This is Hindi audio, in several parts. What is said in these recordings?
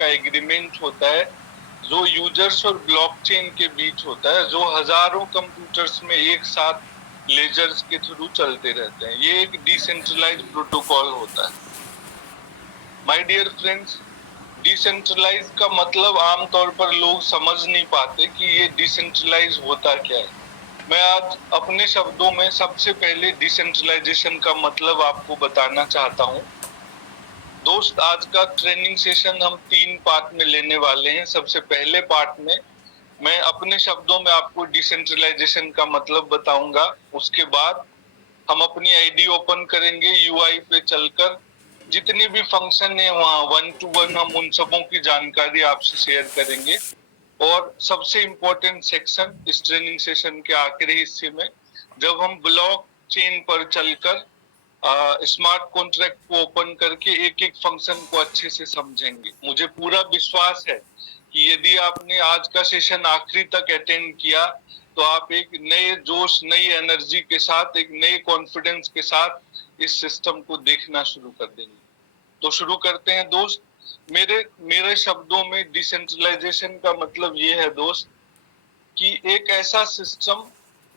का एग्रीमेंट होता है जो यूजर्स और ब्लॉकचेन के बीच होता है, जो हजारों कंप्यूटर्स में एक साथ लेजर्स के थ्रू चलते रहते हैं। ये एक डिसेंट्रलाइज प्रोटोकॉल होता है। माय डियर फ्रेंड्स, डिसेंट्रलाइज का मतलब आमतौर पर लोग समझ नहीं पाते कि ये डिसेंट्रलाइज होता क्या है। मैं आज अपने शब्दों में सबसे पहले डिसेंट्रलाइजेशन का मतलब आपको बताना चाहता हूं। दोस्त, आज का ट्रेनिंग सेशन हम 3 पार्ट में लेने वाले हैं। सबसे पहले पार्ट में मैं अपने शब्दों में आपको डिसेंट्रलाइजेशन का मतलब बताऊंगा। उसके बाद हम अपनी आईडी ओपन करेंगे, यूआई पे चलकर जितने भी फंक्शन है वहां 1 to 1 हम उन सबों की जानकारी आपसे शेयर करेंगे। और सबसे इम्पोर्टेंट सेक्शन इस ट्रेनिंग सेशन के आखिरी हिस्से में, जब हम ब्लॉक चेन पर चलकर स्मार्ट कॉन्ट्रैक्ट को ओपन करके एक एक फंक्शन को अच्छे से समझेंगे। मुझे पूरा विश्वास है कि यदि आपने आज का सेशन आखिरी तक अटेंड किया तो आप एक नए जोश, नई एनर्जी के साथ, एक नए कॉन्फिडेंस के साथ इस सिस्टम को देखना शुरू कर देंगे। तो शुरू करते हैं दोस्त। मेरे मेरे शब्दों में डिसेंट्रलाइजेशन का मतलब ये है दोस्त कि एक ऐसा सिस्टम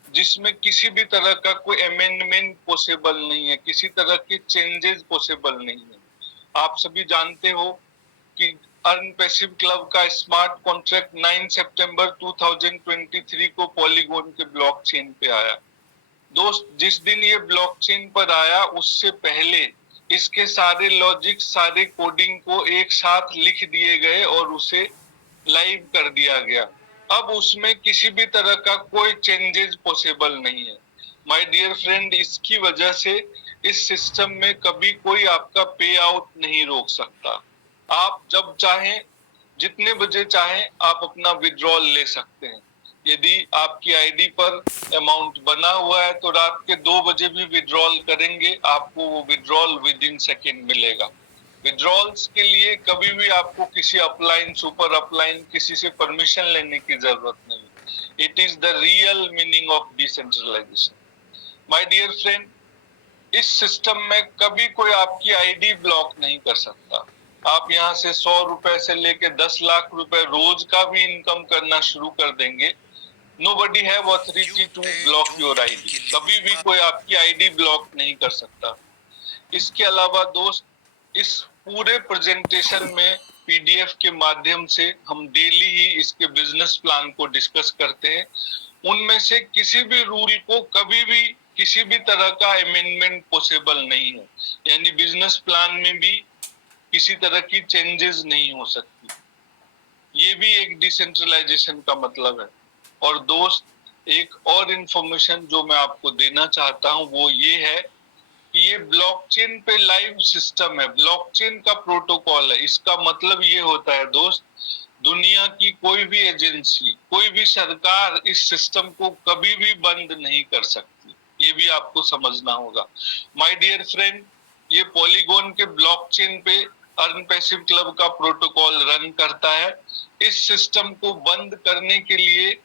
जिसमें किसी भी तरह का कोई अमेंडमेंट पॉसिबल नहीं है, किसी तरह के चेंजेस पॉसिबल नहीं है। आप सभी जानते हो कि अर्न पैसिव क्लब का स्मार्ट कॉन्ट्रैक्ट 9 सितंबर 2023 को पॉलीगॉन के ब्लॉकचेन पे आया। दोस्त, जिस दिन ये ब्लॉकचेन पर आया उससे पहले इसके सारे लॉजिक, सारे कोडिंग को एक साथ लिख दिए गए और उसे लाइव कर दिया गया। अब उसमें किसी भी तरह का कोई चेंजेस पॉसिबल नहीं है। माय डियर फ्रेंड, इसकी वजह से इस सिस्टम में कभी कोई आपका पे आउट नहीं रोक सकता। आप जब चाहें, जितने बजे चाहें, आप अपना विड्रॉल ले सकते हैं। यदि आपकी आईडी पर अमाउंट बना हुआ है तो रात के 2 बजे भी विड्रॉल करेंगे, आपको वो विड्रॉल विद इन सेकेंड मिलेगा। विड्रॉल्स के लिए कभी भी आपको किसी अपलाइन, सुपर अपलाइन, किसी से परमिशन लेने की जरूरत नहीं। It is the real meaning of decentralisation. My dear friend, इस सिस्टम में कभी कोई आपकी आईडी ब्लॉक नहीं कर सकता। आप यहाँ से 100 रुपए से लेके 10 लाख रुपए रोज का भी इनकम करना शुरू कर देंगे। Nobody have authority to block your ID। कभी भी कोई आपकी आईडी ब्लॉक नहीं कर सकता। इसके अलावा दोस्त, इस पूरे प्रेजेंटेशन में पीडीएफ के माध्यम से हम डेली ही इसके बिजनेस प्लान को डिस्कस करते हैं। उनमें से किसी भी रूल को कभी भी किसी भी तरह का अमेंडमेंट पॉसिबल नहीं है, यानी बिजनेस प्लान में भी किसी तरह की चेंजेस नहीं हो सकती। ये भी एक डिसेंट्रलाइजेशन का मतलब है। और दोस्त, एक और इंफॉर्मेशन जो मैं आपको देना चाहता हूं वो ये है कि ये ब्लॉकचेन पे लाइव सिस्टम है, ब्लॉकचेन का प्रोटोकॉल है। इसका मतलब ये होता है दोस्त, दुनिया की कोई भी एजेंसी, कोई भी सरकार इस सिस्टम को कभी भी बंद नहीं कर सकती। ये भी आपको समझना होगा। माय डियर फ्रेंड, ये पॉलीगॉन के ब्लॉकचेन पे अर्न पैसिव क्लब का प्रोटोकॉल रन करता है। इस सिस्टम को बंद करने के लिए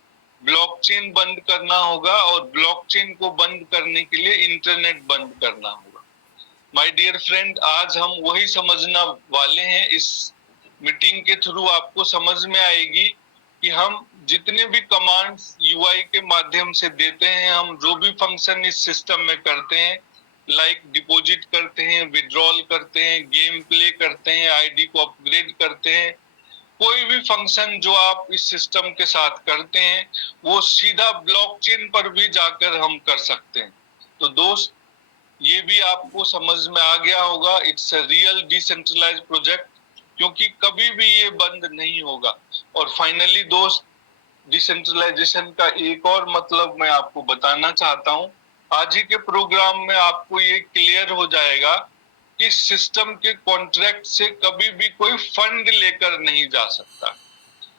ब्लॉकचेन बंद करना होगा और ब्लॉकचेन को बंद करने के लिए इंटरनेट बंद करना होगा। माय डियर फ्रेंड, आज हम वही समझना वाले हैं। इस मीटिंग के थ्रू आपको समझ में आएगी कि हम जितने भी कमांड्स यूआई के माध्यम से देते हैं, हम जो भी फंक्शन इस सिस्टम में करते हैं, लाइक डिपॉजिट करते हैं, विड्रॉल करते हैं, गेम प्ले करते हैं, आईडी को अपग्रेड करते हैं, कोई भी फंक्शन जो आप इस सिस्टम के साथ करते हैं वो सीधा ब्लॉकचेन पर भी जाकर हम कर सकते हैं। तो दोस्त, ये भी आपको समझ में आ गया होगा, it's a real decentralised project, क्योंकि कभी भी ये बंद नहीं होगा। और फाइनली दोस्त, डिसेंट्रलाइजेशन का एक और मतलब मैं आपको बताना चाहता हूँ। आज ही के प्रोग्राम में आपको ये क्लियर हो जाएगा कि सिस्टम के कॉन्ट्रैक्ट से कभी भी कोई फंड लेकर नहीं जा सकता।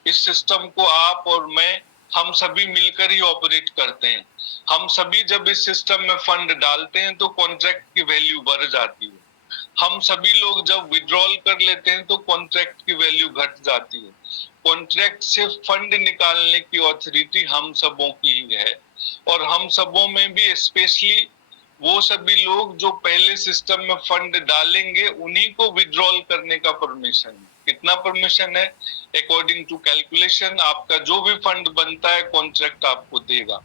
इस सिस्टम को आप और मैं, हम सभी मिलकर ही ऑपरेट करते हैं। हम सभी जब इस सिस्टम में फंड डालते हैं तो कॉन्ट्रैक्ट की वैल्यू बढ़ जाती है। हम सभी लोग जब विड्रॉल कर लेते हैं तो कॉन्ट्रैक्ट की वैल्यू घट जाती है। कॉन्ट्रैक्ट से फंड निकालने की ऑथोरिटी हम सबों की ही है। और हम सबों में भी स्पेशली वो सभी लोग जो पहले सिस्टम में फंड डालेंगे, उन्हीं को विड्रॉल करने का परमिशन है। कितना परमिशन है, अकॉर्डिंग टू कैलकुलेशन आपका जो भी फंड बनता है कॉन्ट्रैक्ट आपको देगा।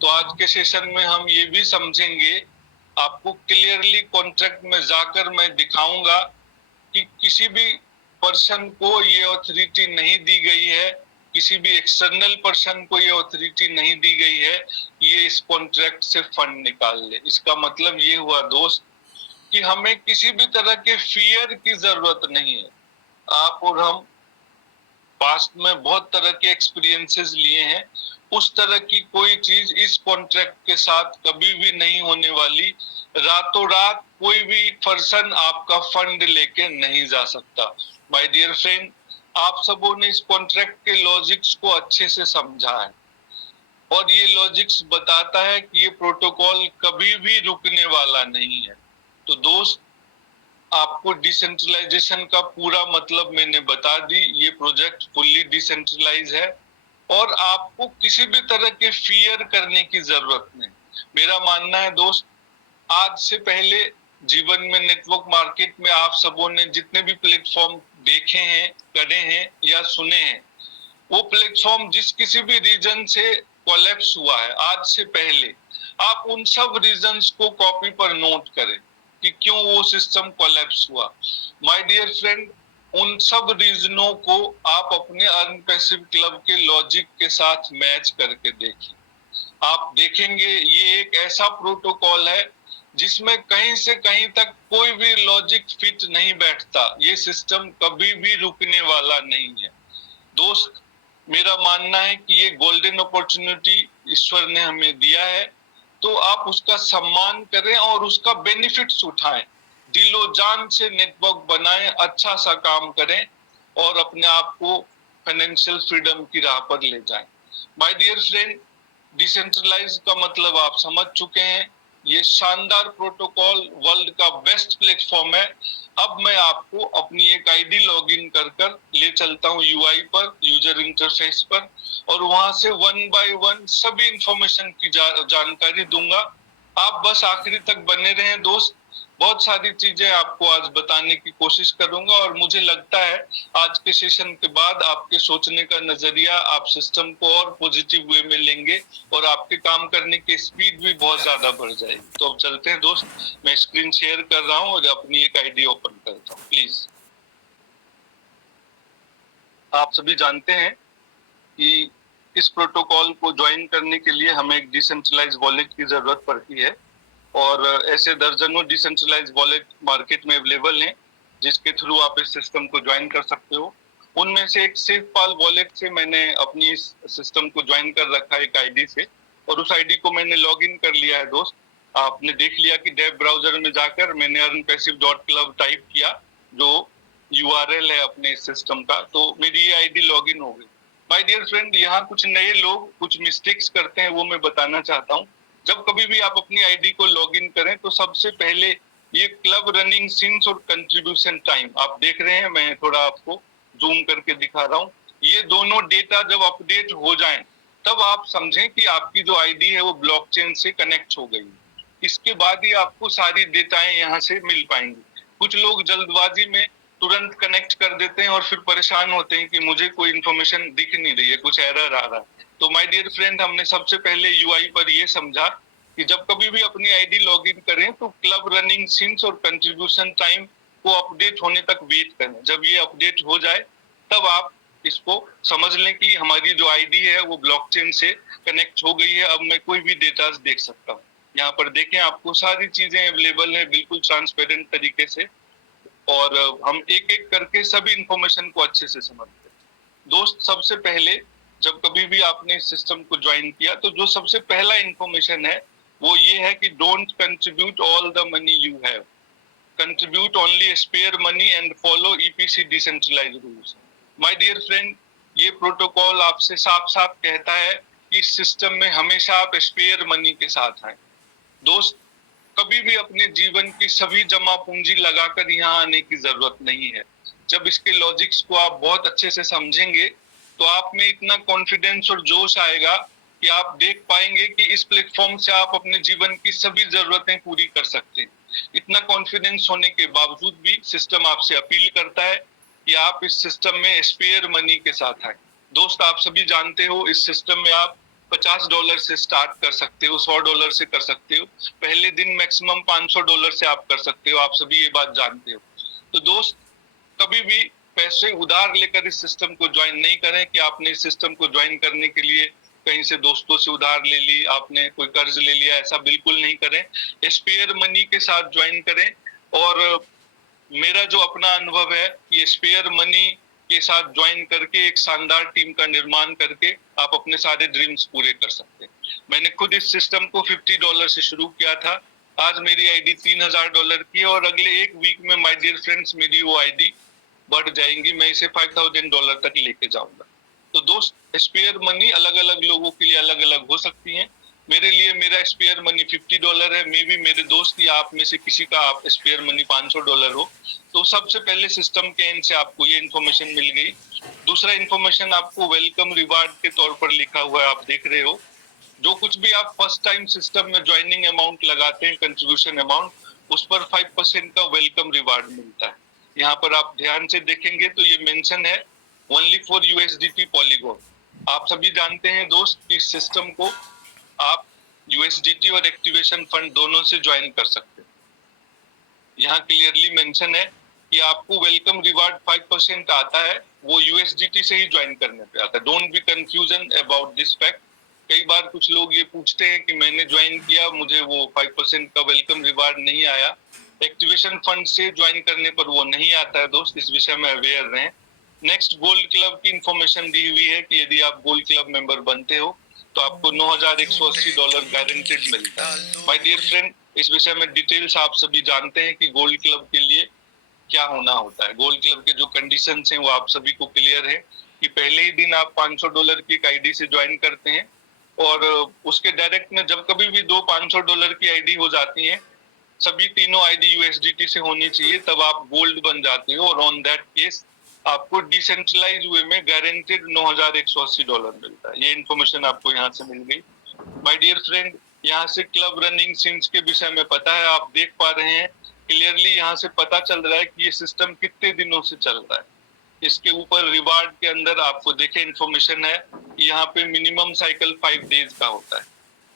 तो आज के सेशन में हम ये भी समझेंगे, आपको क्लियरली कॉन्ट्रैक्ट में जाकर मैं दिखाऊंगा कि किसी भी पर्सन को ये ऑथोरिटी नहीं दी गई है, किसी भी एक्सटर्नल पर्सन को ये ऑथोरिटी नहीं दी गई है ये इस कॉन्ट्रैक्ट से फंड निकाल ले। इसका मतलब ये हुआ दोस्त कि हमें किसी भी तरह के फियर की जरूरत नहीं है। आप और हम पास्ट में बहुत तरह के एक्सपीरियंसेस लिए हैं, उस तरह की कोई चीज इस कॉन्ट्रैक्ट के साथ कभी भी नहीं होने वाली। रातों रात कोई भी पर्सन आपका फंड लेके नहीं जा सकता। माय डियर फ्रेंड, आप सबों ने इस कॉन्ट्रैक्ट के लॉजिक्स को अच्छे से समझा है और ये लॉजिक्स बताता है कि ये प्रोटोकॉल कभी भी रुकने वाला नहीं है। तो दोस्त, आपको डिसेंट्रलाइजेशन का पूरा मतलब मैंने बता दी। ये प्रोजेक्ट फुल्ली डिसेंट्रलाइज है और आपको किसी भी तरह के फियर करने की जरूरत नहीं। मेरा मानना है दोस्त, आज से पहले जीवन में नेटवर्क मार्केट में आप सबों ने जितने भी प्लेटफॉर्म देखे हैं, करे हैं या सुने हैं, वो प्लेटफॉर्म जिस किसी भी रीजन से कोलैप्स हुआ है आज से पहले, आप उन सब रीजंस को कॉपी पर नोट करें कि क्यों वो सिस्टम कोलैप्स हुआ। माय डियर फ्रेंड, उन सब रीजनों को आप अपने अर्न पैसिव क्लब के लॉजिक के साथ मैच करके देखिए। आप देखेंगे ये एक ऐसा प्रोटोकॉल है जिसमें कहीं से कहीं तक कोई भी लॉजिक फिट नहीं बैठता। ये सिस्टम कभी भी रुकने वाला नहीं है। दोस्त, मेरा मानना है कि ये गोल्डन अपॉर्चुनिटी ईश्वर ने हमें दिया है, तो आप उसका सम्मान करें और उसका बेनिफिट्स उठाएं। दिलो जान से नेटवर्क बनाएं, अच्छा सा काम करें और अपने आप को फाइनेंशियल फ्रीडम की राह पर ले जाएं। माय डियर फ्रेंड, डिसेंट्रलाइज का मतलब आप समझ चुके हैं। ये शानदार प्रोटोकॉल वर्ल्ड का बेस्ट प्लेटफॉर्म है। अब मैं आपको अपनी एक आईडी लॉगिन कर ले चलता हूँ यूआई पर, यूजर इंटरफेस पर, और वहां से वन बाय वन सभी इंफॉर्मेशन की जानकारी दूंगा। आप बस आखिरी तक बने रहें दोस्त। बहुत सारी चीजें आपको आज बताने की कोशिश करूंगा और मुझे लगता है आज के सेशन के बाद आपके सोचने का नजरिया, आप सिस्टम को और पॉजिटिव वे में लेंगे और आपके काम करने की स्पीड भी बहुत ज्यादा बढ़ जाएगी। तो अब चलते हैं दोस्त, मैं स्क्रीन शेयर कर रहा हूँ और अपनी एक आईडी ओपन करता हूँ प्लीज। आप सभी जानते हैं कि इस प्रोटोकॉल को ज्वाइन करने के लिए हमें एक डिसेंट्रलाइज वॉलेट की जरूरत पड़ती है और ऐसे दर्जनों डिसेंट्रलाइज वॉलेट मार्केट में अवेलेबल हैं जिसके थ्रू आप इस सिस्टम को ज्वाइन कर सकते हो। उनमें से एक सेफपाल वॉलेट से मैंने अपनी इस सिस्टम को ज्वाइन कर रखा है एक आईडी से, और उस आईडी को मैंने लॉगिन कर लिया है दोस्त। आपने देख लिया कि डेव ब्राउजर में जाकर मैंने earnpassive.club टाइप किया जो यूआरएल है अपने इस सिस्टम का, तो मेरी ये आईडी लॉगिन हो गई। माय डियर फ्रेंड, यहाँ कुछ नए लोग कुछ मिस्टेक्स करते हैं, वो मैं बताना चाहता हूँ। जब कभी भी आप अपनी आईडी को लॉगिन करें तो सबसे पहले ये क्लब रनिंग सिंस और कंट्रीब्यूशन टाइम आप देख रहे हैं, मैं थोड़ा आपको जूम करके दिखा रहा हूँ। ये दोनों डेटा जब अपडेट हो जाएं तब आप समझें कि आपकी जो आईडी है वो ब्लॉकचेन से कनेक्ट हो गई। इसके बाद ही आपको सारी डेटाएं यहाँ से मिल पाएंगी। कुछ लोग जल्दबाजी में तुरंत कनेक्ट कर देते हैं और फिर परेशान होते हैं कि मुझे कोई इन्फॉर्मेशन दिख नहीं रही है, कुछ एरर आ रहा है। तो माय डियर फ्रेंड, हमने सबसे पहले यूआई पर ये समझा कि जब कभी भी अपनी आईडी लॉगिन करें तो क्लब रनिंग सिंस और कंट्रीब्यूशन टाइम को अपडेट होने तक वेट करें। जब ये अपडेट हो जाए तब आप इसको समझ लें कि हमारी जो आईडी है वो ब्लॉकचेन से कनेक्ट हो गई है, अब मैं कोई भी डेटा देख सकता हूँ। यहाँ पर देखें, आपको सारी चीजें अवेलेबल है बिल्कुल ट्रांसपेरेंट तरीके से, और हम एक एक करके सभी इंफॉर्मेशन को अच्छे से समझते हैं। दोस्त, सबसे पहले जब कभी भी आपने इस सिस्टम को ज्वाइन किया तो जो सबसे पहला इंफॉर्मेशन है वो ये है कि don't contribute all the money you have, contribute only spare money and follow EPC decentralised rules. My dear friend, ये प्रोटोकॉल आपसे साफ साफ कहता है कि इस सिस्टम में हमेशा आप स्पेयर मनी के साथ आए। दोस्त, कभी भी अपने जीवन की सभी जमा पूंजी लगाकर यहाँ आने की जरूरत नहीं है। जब इसके लॉजिक्स को आप बहुत अच्छे से समझेंगे तो आप में इतना कॉन्फिडेंस और जोश आएगा कि आप देख पाएंगे कि इस प्लेटफॉर्म से आप अपने जीवन की सभी जरूरतें पूरी कर सकते हैं। इतना कॉन्फिडेंस होने के बावजूद भी सिस्टम आपसे अपील करता है कि आप इस सिस्टम में स्पेयर मनी के साथ आए। दोस्त आप सभी जानते हो इस सिस्टम में आप $50 से स्टार्ट कर सकते हो, $100 से कर सकते हो, पहले दिन मैक्सिमम $500 से आप कर सकते हो। आप सभी ये बात जानते हो। तो दोस्त कभी भी पैसे उधार लेकर इस सिस्टम को ज्वाइन नहीं करें कि आपने इस सिस्टम को ज्वाइन करने के लिए कहीं से दोस्तों से उधार ले ली, आपने कोई कर्ज ले लिया, ऐसा बिल्कुल नहीं करें। स्पेयर मनी के साथ ज्वाइन करें। और मेरा जो अपना अनुभव है, ये स्पेयर मनी के साथ ज्वाइन करके एक शानदार टीम का निर्माण करके आप अपने सारे ड्रीम्स पूरे कर सकते हैं। मैंने खुद इस सिस्टम को $50 से शुरू किया था। आज मेरी आईडी $3000 की है और अगले एक वीक में माय डियर फ्रेंड्स मेरी वो आईडी बढ़ जाएंगी। मैं इसे $5000 तक लेके जाऊंगा। तो दोस्त स्पेयर मनी अलग अलग लोगों के लिए अलग अलग हो सकती है। मेरे लिए मेरा स्पेयर मनी $50 है, मे भी मेरे दोस्त या आप में से किसी का आप स्पेयर मनी $500 हो। तो सबसे पहले सिस्टम के एंड से आपको ये इन्फॉर्मेशन मिल गई। दूसरा इन्फॉर्मेशन आपको वेलकम रिवार्ड के तौर पर लिखा हुआ है, आप देख रहे हो। जो कुछ भी आप फर्स्ट टाइम सिस्टम में ज्वाइनिंग अमाउंट लगाते हैं, कंट्रीब्यूशन अमाउंट, उस पर 5% का वेलकम रिवार्ड मिलता है। यहाँ पर आप ध्यान से देखेंगे तो ये मेंशन है ओनली फॉर यूएसडीटी पॉलीगॉन। आप सभी जानते हैं दोस्त कि इस सिस्टम को आप यूएसडीटी और एक्टिवेशन फंड दोनों से ज्वाइन कर सकते हैं। यहाँ क्लियरली मेंशन है कि आपको वेलकम रिवार्ड 5% आता है, वो यूएसडीटी से ही ज्वाइन करने पे आता है। Don't be confusion about this fact. कई बार कुछ लोग ये पूछते हैं कि मैंने ज्वाइन किया, मुझे वो 5% का वेलकम रिवार्ड नहीं आया। एक्टिवेशन फंड से ज्वाइन करने पर वो नहीं आता है दोस्त, इस विषय में अवेयर रहें। नेक्स्ट, गोल्ड क्लब की इंफॉर्मेशन दी हुई है कि यदि आप गोल्ड क्लब मेंबर बनते हो तो आपको $9180 गारंटेड मिलता है। माय डियर फ्रेंड, इस विषय में डिटेल्स आप सभी जानते हैं कि गोल्ड क्लब के लिए क्या होना होता है। गोल्ड क्लब के जो कंडीशंस हैं वो आप सभी को क्लियर है कि पहले ही दिन आप $500 की एक आईडी से ज्वाइन करते हैं और उसके डायरेक्ट में जब कभी भी दो $500 की आईडी हो जाती है, सभी तीनों आईडी यूएसडीटी से होनी चाहिए, तब आप गोल्ड बन जाते हो और ऑन दैट केस आपको डिसेंट्रलाइज वे में गारंटेड $9180 मिलता है। ये इन्फॉर्मेशन आपको यहाँ से मिल गई। माय डियर फ्रेंड, यहाँ से क्लब रनिंग सीन्स के विषय में पता है, आप देख पा रहे हैं क्लियरली। यहाँ से पता चल रहा है कि ये सिस्टम कितने दिनों से चल रहा है। इसके ऊपर रिवार्ड के अंदर आपको देखे इन्फॉर्मेशन है कि यहाँ पे मिनिमम साइकिल 5 डेज का होता है।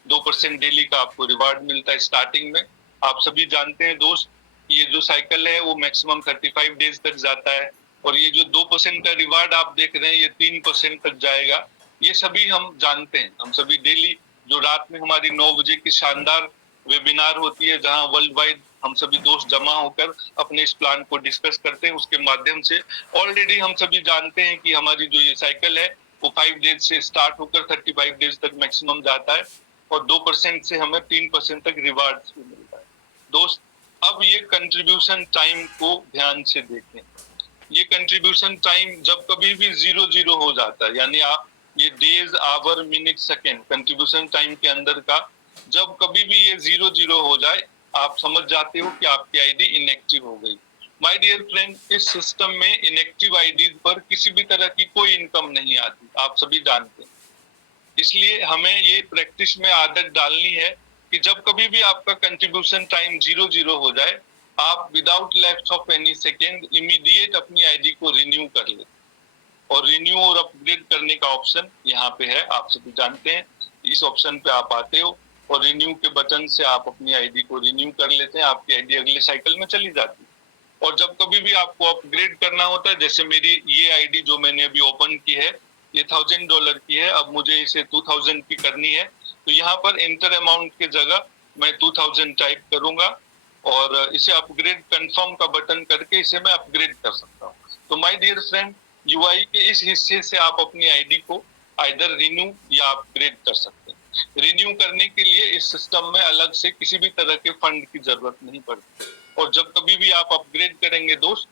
2% डेली का आपको रिवार्ड मिलता है स्टार्टिंग में। आप सभी जानते हैं दोस्त, ये जो साइकिल है वो मैक्सिमम 35 डेज तक जाता है और ये जो 2% का रिवार्ड आप देख रहे हैं ये 3% तक जाएगा। ये सभी हम जानते हैं। हम सभी डेली जो रात में हमारी 9 बजे की शानदार वेबिनार होती है जहां वर्ल्ड वाइड हम सभी दोस्त जमा होकर अपने इस प्लान को डिस्कस करते हैं, उसके माध्यम से ऑलरेडी हम सभी जानते हैं कि हमारी जो ये साइकिल है वो 5 डेज से स्टार्ट होकर 35 डेज तक मैक्सिमम जाता है और 2% से हमें 3% तक रिवार्ड भी मिलता है। दोस्त, अब ये कंट्रीब्यूशन टाइम को ध्यान से देखें। ये कंट्रीब्यूशन टाइम जब कभी भी 0 हो जाता है, यानी आप ये days, hour, minute, second contribution time के अंदर का जब कभी भी ये 0 हो जाए, आप समझ जाते हो कि आपकी आईडी इनएक्टिव हो गई। माय डियर फ्रेंड, इस सिस्टम में इनएक्टिव आईडी पर किसी भी तरह की कोई इनकम नहीं आती, आप सभी जानते हैं। इसलिए हमें ये प्रैक्टिस में आदत डालनी है कि जब कभी भी आपका कंट्रीब्यूशन टाइम 0 हो जाए, आप without lapse of any second immediate अपनी आईडी को रिन्यू कर ले। और रिन्यू और अपग्रेड करने का ऑप्शन यहाँ पे है, आप सभी जानते हैं। इस ऑप्शन पे आप आते हो और रिन्यू के बटन से आप अपनी आईडी को रिन्यू कर लेते हैं। आपकी आईडी अगले साइकिल में चली जाती है। और जब कभी भी आपको अपग्रेड करना होता है, जैसे मेरी ये आईडी जो मैंने अभी ओपन की है ये $1000 की है, अब मुझे इसे 2000 की करनी है, तो यहाँ पर एंटर अमाउंट के जगह मैं 2000 टाइप करूंगा और इसे अपग्रेड कंफर्म का बटन करके इसे मैं अपग्रेड कर सकता हूँ। तो माय डियर फ्रेंड, यूआई के इस हिस्से से आप अपनी आईडी को आइदर रिन्यू या अपग्रेड कर सकते हैं। रिन्यू करने के लिए इस सिस्टम में अलग से किसी भी तरह के फंड की जरूरत नहीं पड़ती और जब कभी भी आप अपग्रेड करेंगे दोस्त,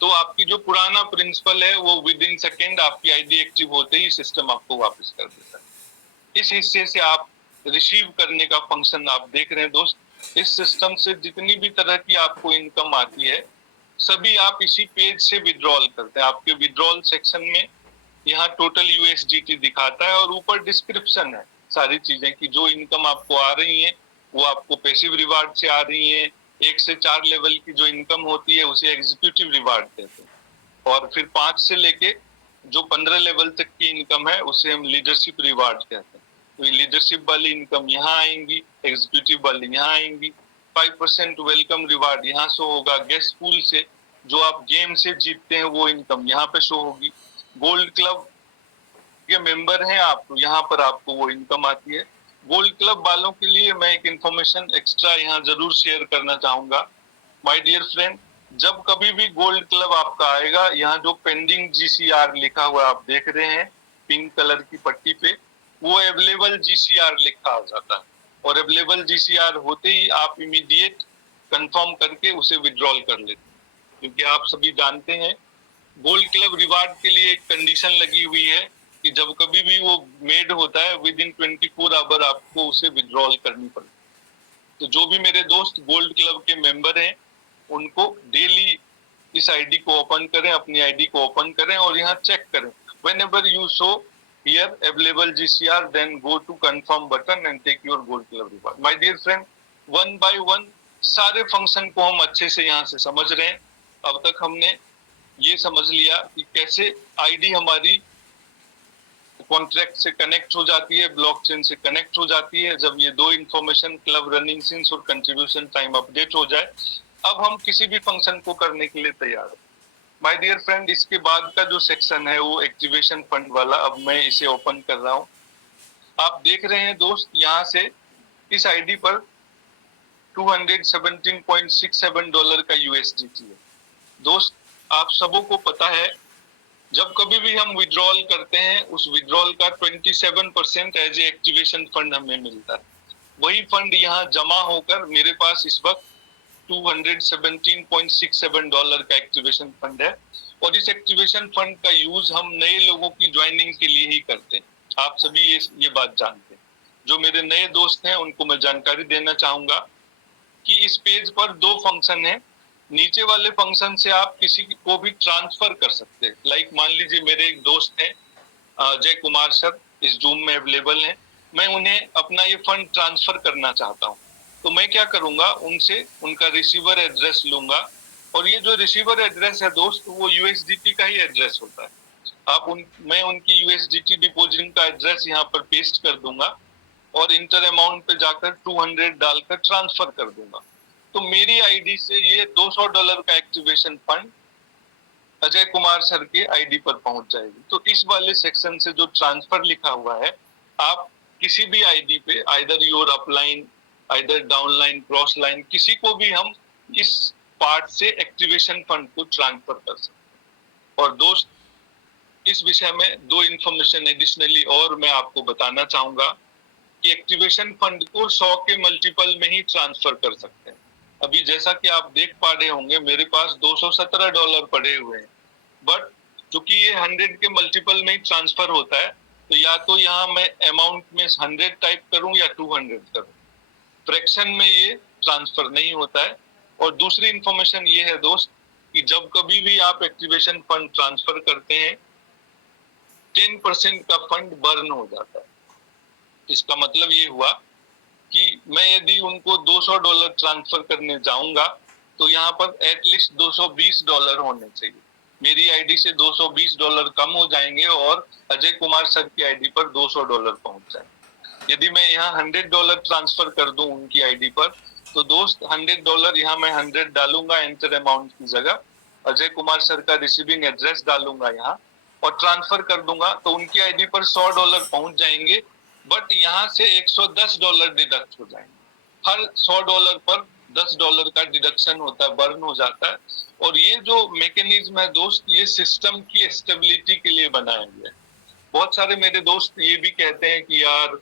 तो आपकी जो पुराना प्रिंसिपल है वो विद इन सेकेंड आपकी आईडी एक्टिव होते ही सिस्टम आपको वापस कर देता है। इस हिस्से से आप रिसीव करने का फंक्शन आप देख रहे हैं दोस्त। इस सिस्टम से जितनी भी तरह की आपको इनकम आती है सभी आप इसी पेज से विड्रॉल करते हैं। आपके विड्रॉल सेक्शन में यहाँ टोटल यूएसडीटी दिखाता है और ऊपर डिस्क्रिप्शन है सारी चीजें कि जो इनकम आपको आ रही है वो आपको पैसिव रिवार्ड से आ रही है। 1 से 4 लेवल की जो इनकम होती है उसे एग्जीक्यूटिव रिवार्ड कहते हैं और फिर 5 से लेके जो 15 लेवल तक की इनकम है उसे हम लीडरशिप रिवार्ड कहते हैं। तो ये लीडरशिप वाली इनकम यहाँ आएंगी, एग्जीक्यूटिव वाली यहाँ आएंगी, 5% वेलकम रिवार्ड यहाँ शो होगा, गेस्ट पूल से जो आप गेम से जीतते हैं वो इनकम यहाँ पे शो होगी, गोल्ड क्लब के मेंबर हैं आप तो यहाँ पर आपको वो इनकम आती है। गोल्ड क्लब वालों के लिए मैं एक इन्फॉर्मेशन एक्स्ट्रा यहाँ जरूर शेयर करना चाहूंगा। माय डियर फ्रेंड, जब कभी भी गोल्ड क्लब आपका आएगा, यहाँ जो पेंडिंग जीसीआर लिखा हुआ आप देख रहे हैं पिंक कलर की पट्टी पे, वो अवेलेबल जीसीआर लिखा आ जाता है और अवेलेबल जीसीआर होते ही आप इमीडिएट कंफर्म करके उसे विड्रॉल कर लेते हैं, क्योंकि आप सभी जानते हैं गोल्ड क्लब रिवार्ड के लिए एक कंडीशन लगी हुई है कि जब कभी भी वो मेड होता है विद इन 24 आवर आपको उसे विड्रॉल करनी पड़ती है। तो जो भी मेरे दोस्त गोल्ड क्लब के मेंबर हैं उनको डेली इस आईडी को ओपन करें, अपनी आईडी को ओपन करें और यहाँ चेक करें। whenever you show here available GCR, then go to confirm button and take your gold club reward. My dear friend, one by one सारे फंक्शन को हम अच्छे से यहाँ से समझ रहे हैं। अब तक हमने ये समझ लिया कि कैसे आईडी हमारी कॉन्ट्रैक्ट से कनेक्ट हो जाती है, ब्लॉकचेन से कनेक्ट हो जाती है। जब ये दो इंफॉर्मेशन क्लब रनिंग सिंस और कंट्रीब्यूशन टाइम अपडेट हो जाए, अब हम किसी भी फंक्शन को करने के लिए तैयार हैं। माय डियर फ्रेंड, इसके बाद का जो सेक्शन है वो एक्टिवेशन फंड वाला, अब मैं इसे ओपन कर रहा हूँ। आप देख रहे हैं दोस्त, यहाँ से इस आईडी पर $217.67 का यूएसडीटी है। दोस्त, आप सबों को पता है जब कभी भी हम विड्रॉल करते हैं उस विड्रॉल का 27% एज ए एक्टिवेशन फंड हमें मिलता है। वही फंड यहाँ जमा होकर मेरे पास इस वक्त $217.67 का एक्टिवेशन फंड है और इस एक्टिवेशन फंड का यूज हम नए लोगों की ज्वाइनिंग के लिए ही करते हैं। आप सभी ये बात जानते हैं। जो मेरे नए दोस्त हैं उनको मैं जानकारी देना चाहूंगा कि इस पेज पर दो फंक्शन है। नीचे वाले फंक्शन से आप किसी को भी ट्रांसफर कर सकते हैं। लाइक मान लीजिए मेरे एक दोस्त हैं जय कुमार सर, इस जूम में अवेलेबल हैं, मैं उन्हें अपना ये फंड ट्रांसफर करना चाहता हूँ। तो मैं क्या करूंगा, उनसे उनका रिसीवर एड्रेस लूंगा और ये जो रिसीवर एड्रेस है दोस्त, वो यूएसडीटी का ही एड्रेस होता है। मैं उनकी यूएसडीटी डिपॉजिट का एड्रेस यहाँ पर पेस्ट कर दूंगा और इंटर अमाउंट पे जाकर 200 डालकर ट्रांसफर कर दूंगा। तो मेरी आईडी से ये $200 का activation fund Ajay Kumar sir के आईडी पर पहुंच जाएगी। तो इस वाले सेक्शन से जो ट्रांसफर लिखा हुआ है, आप किसी भी आईडी पे either your upline, either downline, cross line, किसी को भी हम इस पार्ट से एक्टिवेशन फंड को ट्रांसफर कर सकते हैं। और दोस्त, इस विषय में दो इंफॉर्मेशन एडिशनली और मैं आपको बताना चाहूंगा कि एक्टिवेशन फंड को 100 के मल्टीपल में ही ट्रांसफर कर सकते हैं। अभी जैसा कि आप देख पा रहे होंगे मेरे पास $217 पड़े हुए हैं, बट चूंकि ये 100 के मल्टीपल में ही ट्रांसफर होता है, तो या तो यहाँ मैं अमाउंट में 100 टाइप करूं या 200 करूं, फ्रैक्शन में ये ट्रांसफर नहीं होता है। और दूसरी इंफॉर्मेशन ये है दोस्त कि जब कभी भी आप एक्टिवेशन फंड ट्रांसफर करते हैं 10% का फंड बर्न हो जाता है। इसका मतलब ये हुआ कि मैं यदि उनको $200 ट्रांसफर करने जाऊंगा तो यहाँ पर एटलीस्ट $220 होने चाहिए। मेरी आईडी से $220 कम हो जाएंगे और अजय कुमार सर की आईडी पर $200 पहुंच जाएंगे। यदि मैं यहाँ $100 ट्रांसफर कर दूं उनकी आईडी पर, तो दोस्त $100 यहाँ मैं 100 डालूंगा एंटर अमाउंट की जगह, अजय कुमार सर का रिसीविंग एड्रेस डालूंगा यहाँ और ट्रांसफर कर दूंगा, तो उनकी आईडी पर $100 पहुंच जाएंगे। बट यहाँ से $110 डिडक्ट हो जाएंगे। हर $100 पर $10 का डिडक्शन होता है, बर्न हो जाता है। और ये जो मैकेनिज्म है दोस्त, ये सिस्टम की स्टेबिलिटी के लिए बनाया गया है। बहुत सारे मेरे दोस्त ये भी कहते हैं कि यार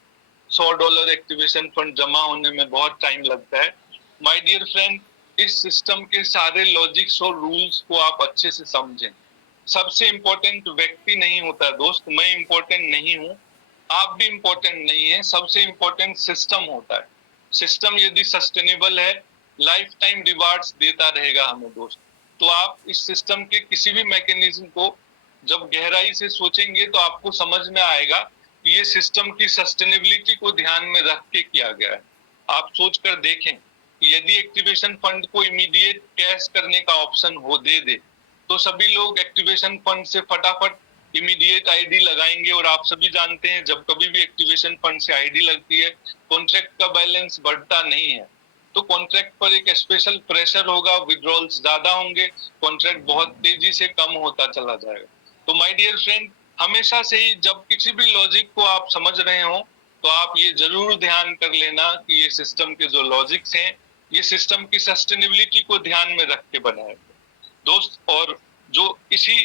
$100 एक्टिवेशन फंड जमा होने में बहुत टाइम लगता है। माय डियर फ्रेंड, इस सिस्टम के सारे लॉजिक्स और रूल्स को आप अच्छे से समझें। सबसे इम्पोर्टेंट व्यक्ति नहीं होता दोस्त, मैं इम्पोर्टेंट नहीं हूँ, आप भी इम्पोर्टेंट नहीं है, सबसे इम्पोर्टेंट सिस्टम होता है। सिस्टम यदि सस्टेनेबल है, लाइफ टाइम रिवार्ड्स देता रहेगा हमें दोस्त। तो आप इस सिस्टम के किसी भी मैकेनिज्म को जब गहराई से सोचेंगे तो आपको समझ में आएगा कि ये सिस्टम की सस्टेनेबिलिटी को ध्यान में रख के किया गया है। आप सोच कर देखें कि यदि एक्टिवेशन फंड को इमीडिएट कैश करने का ऑप्शन हो दे तो सभी लोग एक्टिवेशन फंड से फटाफट इमीडिएट आईडी लगाएंगे। और आप सभी जानते हैं जब कभी भी एक्टिवेशन फंड से आईडी लगती है, कॉन्ट्रैक्ट का बैलेंस बढ़ता नहीं है, तो कॉन्ट्रैक्ट पर एक स्पेशल प्रेशर होगा, विड्रॉल्स ज्यादा होंगे, कॉन्ट्रैक्ट बहुत तेजी से कम होता चला जाएगा। तो माय डियर फ्रेंड, हमेशा से ही जब किसी भी लॉजिक को आप समझ रहे हो तो आप ये जरूर ध्यान कर लेना कि ये सिस्टम के जो लॉजिक्स हैं ये सिस्टम की सस्टेनेबिलिटी को ध्यान में रख के बनाए दोस्त। और जो इसी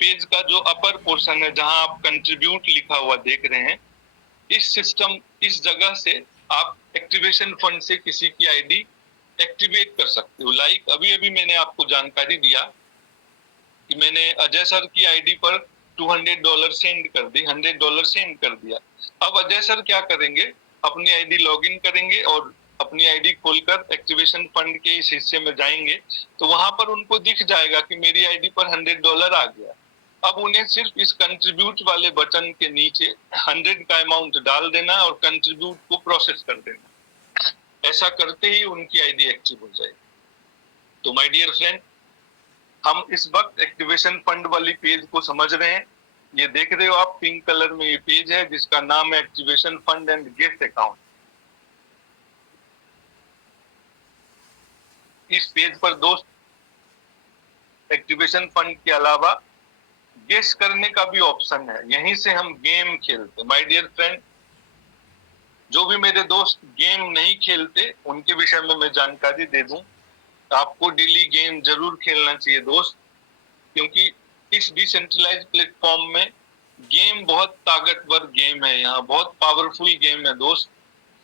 पेज का जो अपर पोर्शन है जहां आप कंट्रीब्यूट लिखा हुआ देख रहे हैं, इस सिस्टम इस जगह से आप एक्टिवेशन फंड से किसी की आईडी एक्टिवेट कर सकते हो। लाइक अभी अभी मैंने आपको जानकारी दिया कि मैंने अजय सर की आईडी पर $200 सेंड कर दी, $100 सेंड कर दिया। अब अजय सर क्या करेंगे, अपनी आईडी लॉगिन करेंगे और अपनी आईडी खोलकर एक्टिवेशन फंड के इस हिस्से में जाएंगे तो वहां पर उनको दिख जाएगा कि मेरी आईडी पर $100 आ गया। अब उन्हें सिर्फ इस कंट्रीब्यूट वाले बटन के नीचे 100 का अमाउंट डाल देना और कंट्रीब्यूट को प्रोसेस कर देना। ऐसा करते ही उनकी आईडी एक्टिव हो जाएगी। तो माय डियर फ्रेंड, हम इस वक्त एक्टिवेशन फंड वाली पेज को समझ रहे हैं। ये देख रहे हो आप, पिंक कलर में ये पेज है जिसका नाम है activation fund and guest account. इस पेज पर दोस्त एक्टिवेशन फंड के अलावा गेस करने का भी ऑप्शन है, यहीं से हम गेम खेलते। माय डियर फ्रेंड, जो भी मेरे दोस्त गेम नहीं खेलते उनके विषय में मैं जानकारी दे दूं, आपको डेली गेम जरूर खेलना चाहिए दोस्त, क्योंकि इस डिसेंट्रलाइज प्लेटफॉर्म में गेम बहुत ताकतवर गेम है, यहाँ बहुत पावरफुल गेम है दोस्त,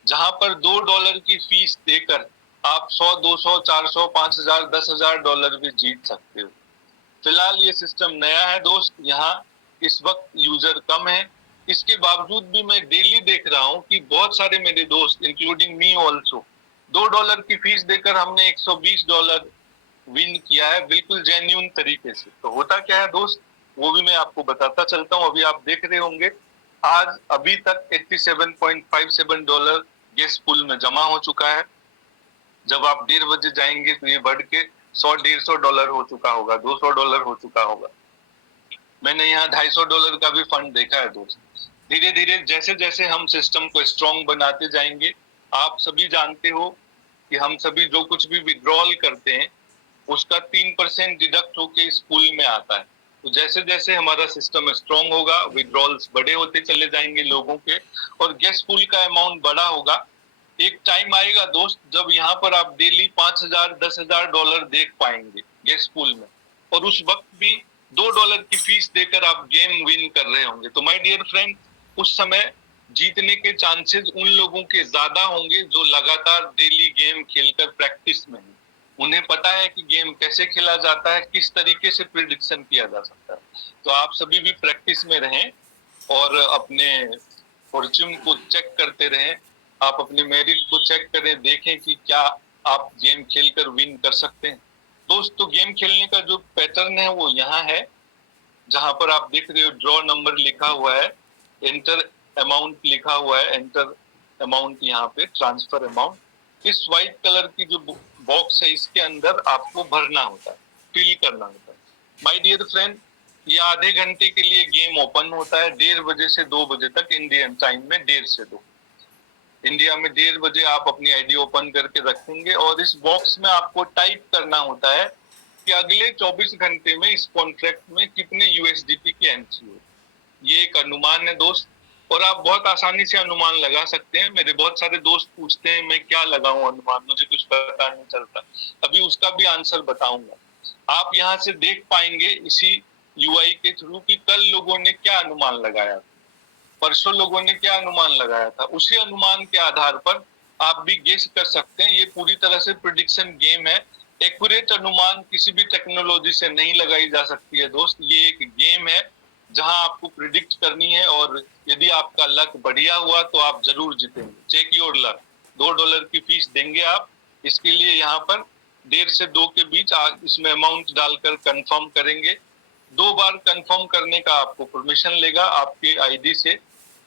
जहां पर $2 की फीस देकर आप 100, 200, 400, 5,000, $10,000 भी जीत सकते हो। फिलहाल ये सिस्टम नया है दोस्त, यहाँ इस वक्त यूजर कम है। इसके बावजूद भी मैं डेली देख रहा हूँ कि बहुत सारे मेरे दोस्त इंक्लूडिंग मी ऑल्सो $2 की फीस देकर हमने $120 विन किया है, बिल्कुल जेन्युइन तरीके से। तो होता क्या है दोस्त, वो भी मैं आपको बताता चलता हूँ। अभी आप देख रहे होंगे आज अभी तक $87.57 गेस पूल में जमा हो चुका है। जब आप 1:30 बजे जाएंगे तो ये बढ़ के $100-150 हो चुका होगा, $200 हो चुका होगा। मैंने यहाँ $250 का भी फंड देखा है दोस्त। धीरे धीरे जैसे जैसे हम सिस्टम को स्ट्रॉन्ग बनाते जाएंगे, आप सभी जानते हो कि हम सभी जो कुछ भी विड्रॉल करते हैं उसका 3% डिडक्ट होके इस पूल में आता है। तो जैसे जैसे हमारा सिस्टम स्ट्रॉन्ग होगा, विड्रॉल्स बड़े होते चले जाएंगे लोगों के, और गेस पूल का अमाउंट बड़ा होगा। एक टाइम आएगा दोस्त जब यहाँ पर आप डेली 5,000, $10,000 देख पाएंगे गेस पूल में, और उस वक्त भी $2 की फीस देकर आप गेम विन कर रहे होंगे। तो माय डियर फ्रेंड, उस समय जीतने के चांसेस उन लोगों के ज्यादा होंगे जो लगातार डेली गेम खेलकर प्रैक्टिस में हैं। उन्हें पता है कि गेम कैसे खेला जाता है, किस तरीके से प्रिडिक्शन किया जा सकता है। तो आप सभी भी प्रैक्टिस में रहें और अपने फॉर्च्यून को चेक करते रहें। आप अपने मेरिट को चेक करें, देखें कि क्या आप गेम खेलकर विन कर सकते हैं। दोस्तों, गेम खेलने का जो पैटर्न है वो यहाँ है, जहां पर आप देख रहे हो ड्रॉ नंबर लिखा हुआ है, एंटर अमाउंट लिखा हुआ है, एंटर अमाउंट यहाँ पे ट्रांसफर अमाउंट। इस व्हाइट कलर की जो बॉक्स है इसके अंदर आपको भरना होता है, फिल करना होता है। माय डियर फ्रेंड, ये आधे घंटे के लिए गेम ओपन होता है, 1:30 बजे से 2 बजे तक इंडियन टाइम में, 1:30 से 2। इंडिया में 1:30 बजे आप अपनी आईडी ओपन करके रखेंगे और इस बॉक्स में आपको टाइप करना होता है कि अगले 24 घंटे में इस कॉन्ट्रैक्ट में कितने यूएसडीटी की एंट्री हो। ये एक अनुमान है दोस्त, और आप बहुत आसानी से अनुमान लगा सकते हैं। मेरे बहुत सारे दोस्त पूछते हैं मैं क्या लगाऊं अनुमान, मुझे कुछ पता नहीं चलता। अभी उसका भी आंसर बताऊंगा। आप यहाँ से देख पाएंगे इसी यूआई के थ्रू कि कल लोगों ने क्या अनुमान लगाया, परसों लोगों ने क्या अनुमान लगाया था। उसी अनुमान के आधार पर आप भी गेस कर सकते हैं। ये पूरी तरह से प्रिडिक्शन गेम है। एक्यूरेट अनुमान किसी भी टेक्नोलॉजी से नहीं लगाई जा सकती है दोस्त। ये एक गेम है जहां आपको प्रिडिक्ट करनी है, और यदि आपका लक बढ़िया हुआ तो आप जरूर जीतेंगे। Check your luck. $2 की फीस देंगे आप। इसके लिए यहाँ पर 1:30 से 2 के बीच इसमें अमाउंट डालकर कंफर्म करेंगे। 2 बार कंफर्म करने का आपको परमिशन लेगा, आपके आईडी से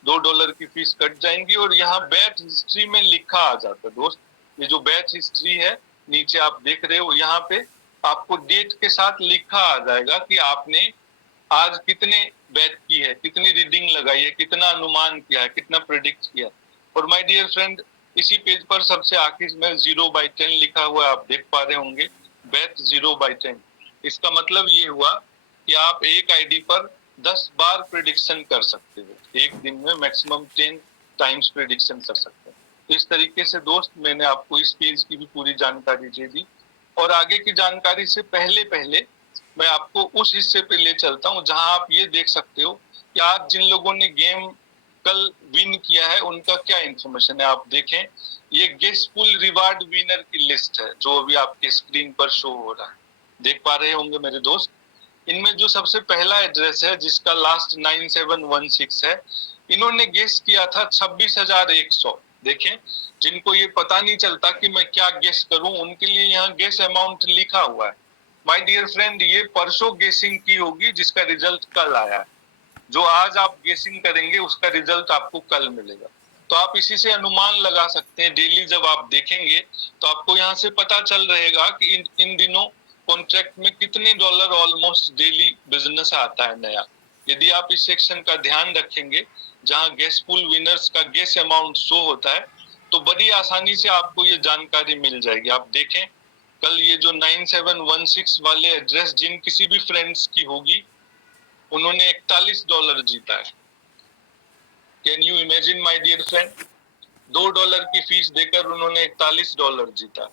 $2 की फीस कट जाएंगी और यहाँ बैच हिस्ट्री में लिखा आ जाता है दोस्त। ये जो बैच हिस्ट्री है नीचे आप देख रहे हो, यहाँ पे आपको डेट के साथ लिखा आ जाएगा कि आपने आज कितने बैच की है, कितनी रीडिंग लगाई है, कितना अनुमान किया है, कितना प्रेडिक्ट किया है। और माय डियर फ्रेंड, इसी पेज पर सबसे आखिर में 0/10 लिखा हुआ है, आप देख पा रहे होंगे, बैच 0/10। इसका मतलब ये हुआ कि आप एक आईडी पर 10 बार प्रिडिक्शन कर सकते हो, एक दिन में मैक्सिमम 10 टाइम्स प्रिडिक्शन कर सकते हैं। तो इस तरीके से दोस्त मैंने आपको इस पेज की भी पूरी जानकारी दे दी। और आगे की जानकारी से पहले पहले मैं आपको उस हिस्से पे ले चलता हूँ जहां आप ये देख सकते हो कि आज जिन लोगों ने गेम कल विन किया है उनका क्या इंफॉर्मेशन है। आप देखें, ये गेस पुल रिवार्ड विनर की लिस्ट है जो अभी आपके स्क्रीन पर शो हो रहा है, देख पा रहे होंगे मेरे दोस्त। इनमें जो सबसे पहला एड्रेस है जिसका लास्ट 9716 है, इन्होंने गेस किया था 26,100। देखें, जिनको ये पता नहीं चलता कि मैं क्या गेस करूं, उनके लिए यहाँ गेस अमाउंट लिखा हुआ है। माय डियर फ्रेंड, ये परसों गेसिंग की होगी जिसका रिजल्ट कल आया है। जो आज आप गेसिंग करेंगे उसका रिजल्ट आपको कल मिलेगा। तो आप इसी से अनुमान लगा सकते हैं। डेली जब आप देखेंगे तो आपको यहाँ से पता चल रहेगा कि इन दिनों कॉन्ट्रैक्ट में कितने डॉलर ऑलमोस्ट डेली बिजनेस आता है नया। यदि आप इस सेक्शन का ध्यान रखेंगे जहां गेस पुल विनर्स का गेस अमाउंट शो होता है, तो बड़ी आसानी से आपको ये जानकारी मिल जाएगी। आप देखें, कल ये जो 9716 वाले एड्रेस जिन किसी भी फ्रेंड्स की होगी, उन्होंने $41 जीता है। Can you imagine my dear friend, $2 की फीस देकर उन्होंने $41 जीता।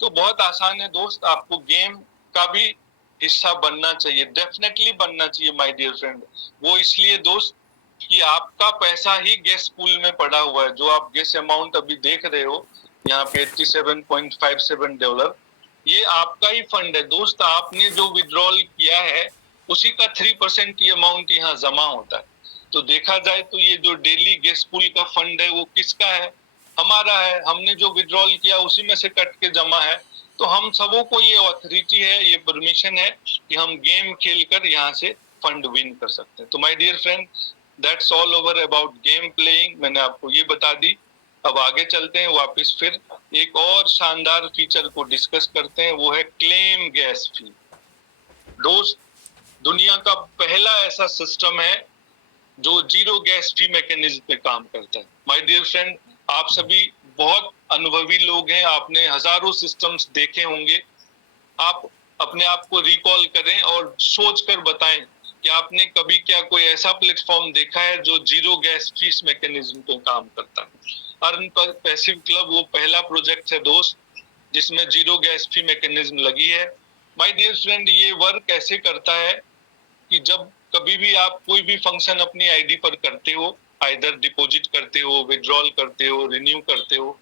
तो बहुत आसान है दोस्त, आपको गेम का भी हिस्सा बनना चाहिए, डेफिनेटली बनना चाहिए माय डियर फ्रेंड। वो इसलिए दोस्त कि आपका पैसा ही गेस पूल में पड़ा हुआ है। जो आप गेस अमाउंट अभी देख रहे हो यहाँ पे $87.57, ये आपका ही फंड है दोस्त। आपने जो विड्रॉल किया है उसी का 3% ये अमाउंट यहाँ जमा होता है। तो देखा जाए तो ये जो डेली गेस पूल का फंड है वो किसका है? हमारा है। हमने जो विड्रॉल किया उसी में से कट के जमा है। तो हम सबों को ये ऑथोरिटी है, ये परमिशन है कि हम गेम खेलकर यहाँ से फंड विन कर सकते हैं। तो my dear friend, that's all over about game playing. मैंने आपको ये बता दी। अब आगे चलते हैं, वापस फिर एक और शानदार फीचर को डिस्कस करते हैं, वो है क्लेम गैस फी। दोस्त, दुनिया का पहला ऐसा सिस्टम है जो जीरो गैस फी मैकेनिज्म पे काम करता है। माय डियर फ्रेंड, आप सभी बहुत अनुभवी लोग हैं, आपने हजारों सिस्टम्स देखे होंगे। आप अपने आप को रिकॉल करें और सोच कर बताएं कि आपने कभी क्या कोई ऐसा प्लेटफॉर्म देखा है जो जीरो गैस फीस मैकेनिज्म पे काम करता है। अर्न पैसिव क्लब वो पहला प्रोजेक्ट है दोस्त जिसमें जीरो गैस फी मैकेनिज्म लगी है। माय डियर फ्रेंड, ये वर्क कैसे करता है कि जब कभी भी आप कोई भी फंक्शन अपनी आईडी पर करते हो, आइदर डिपॉजिट करते हो, विड्रॉल करते हो, रिन्यू करते हो,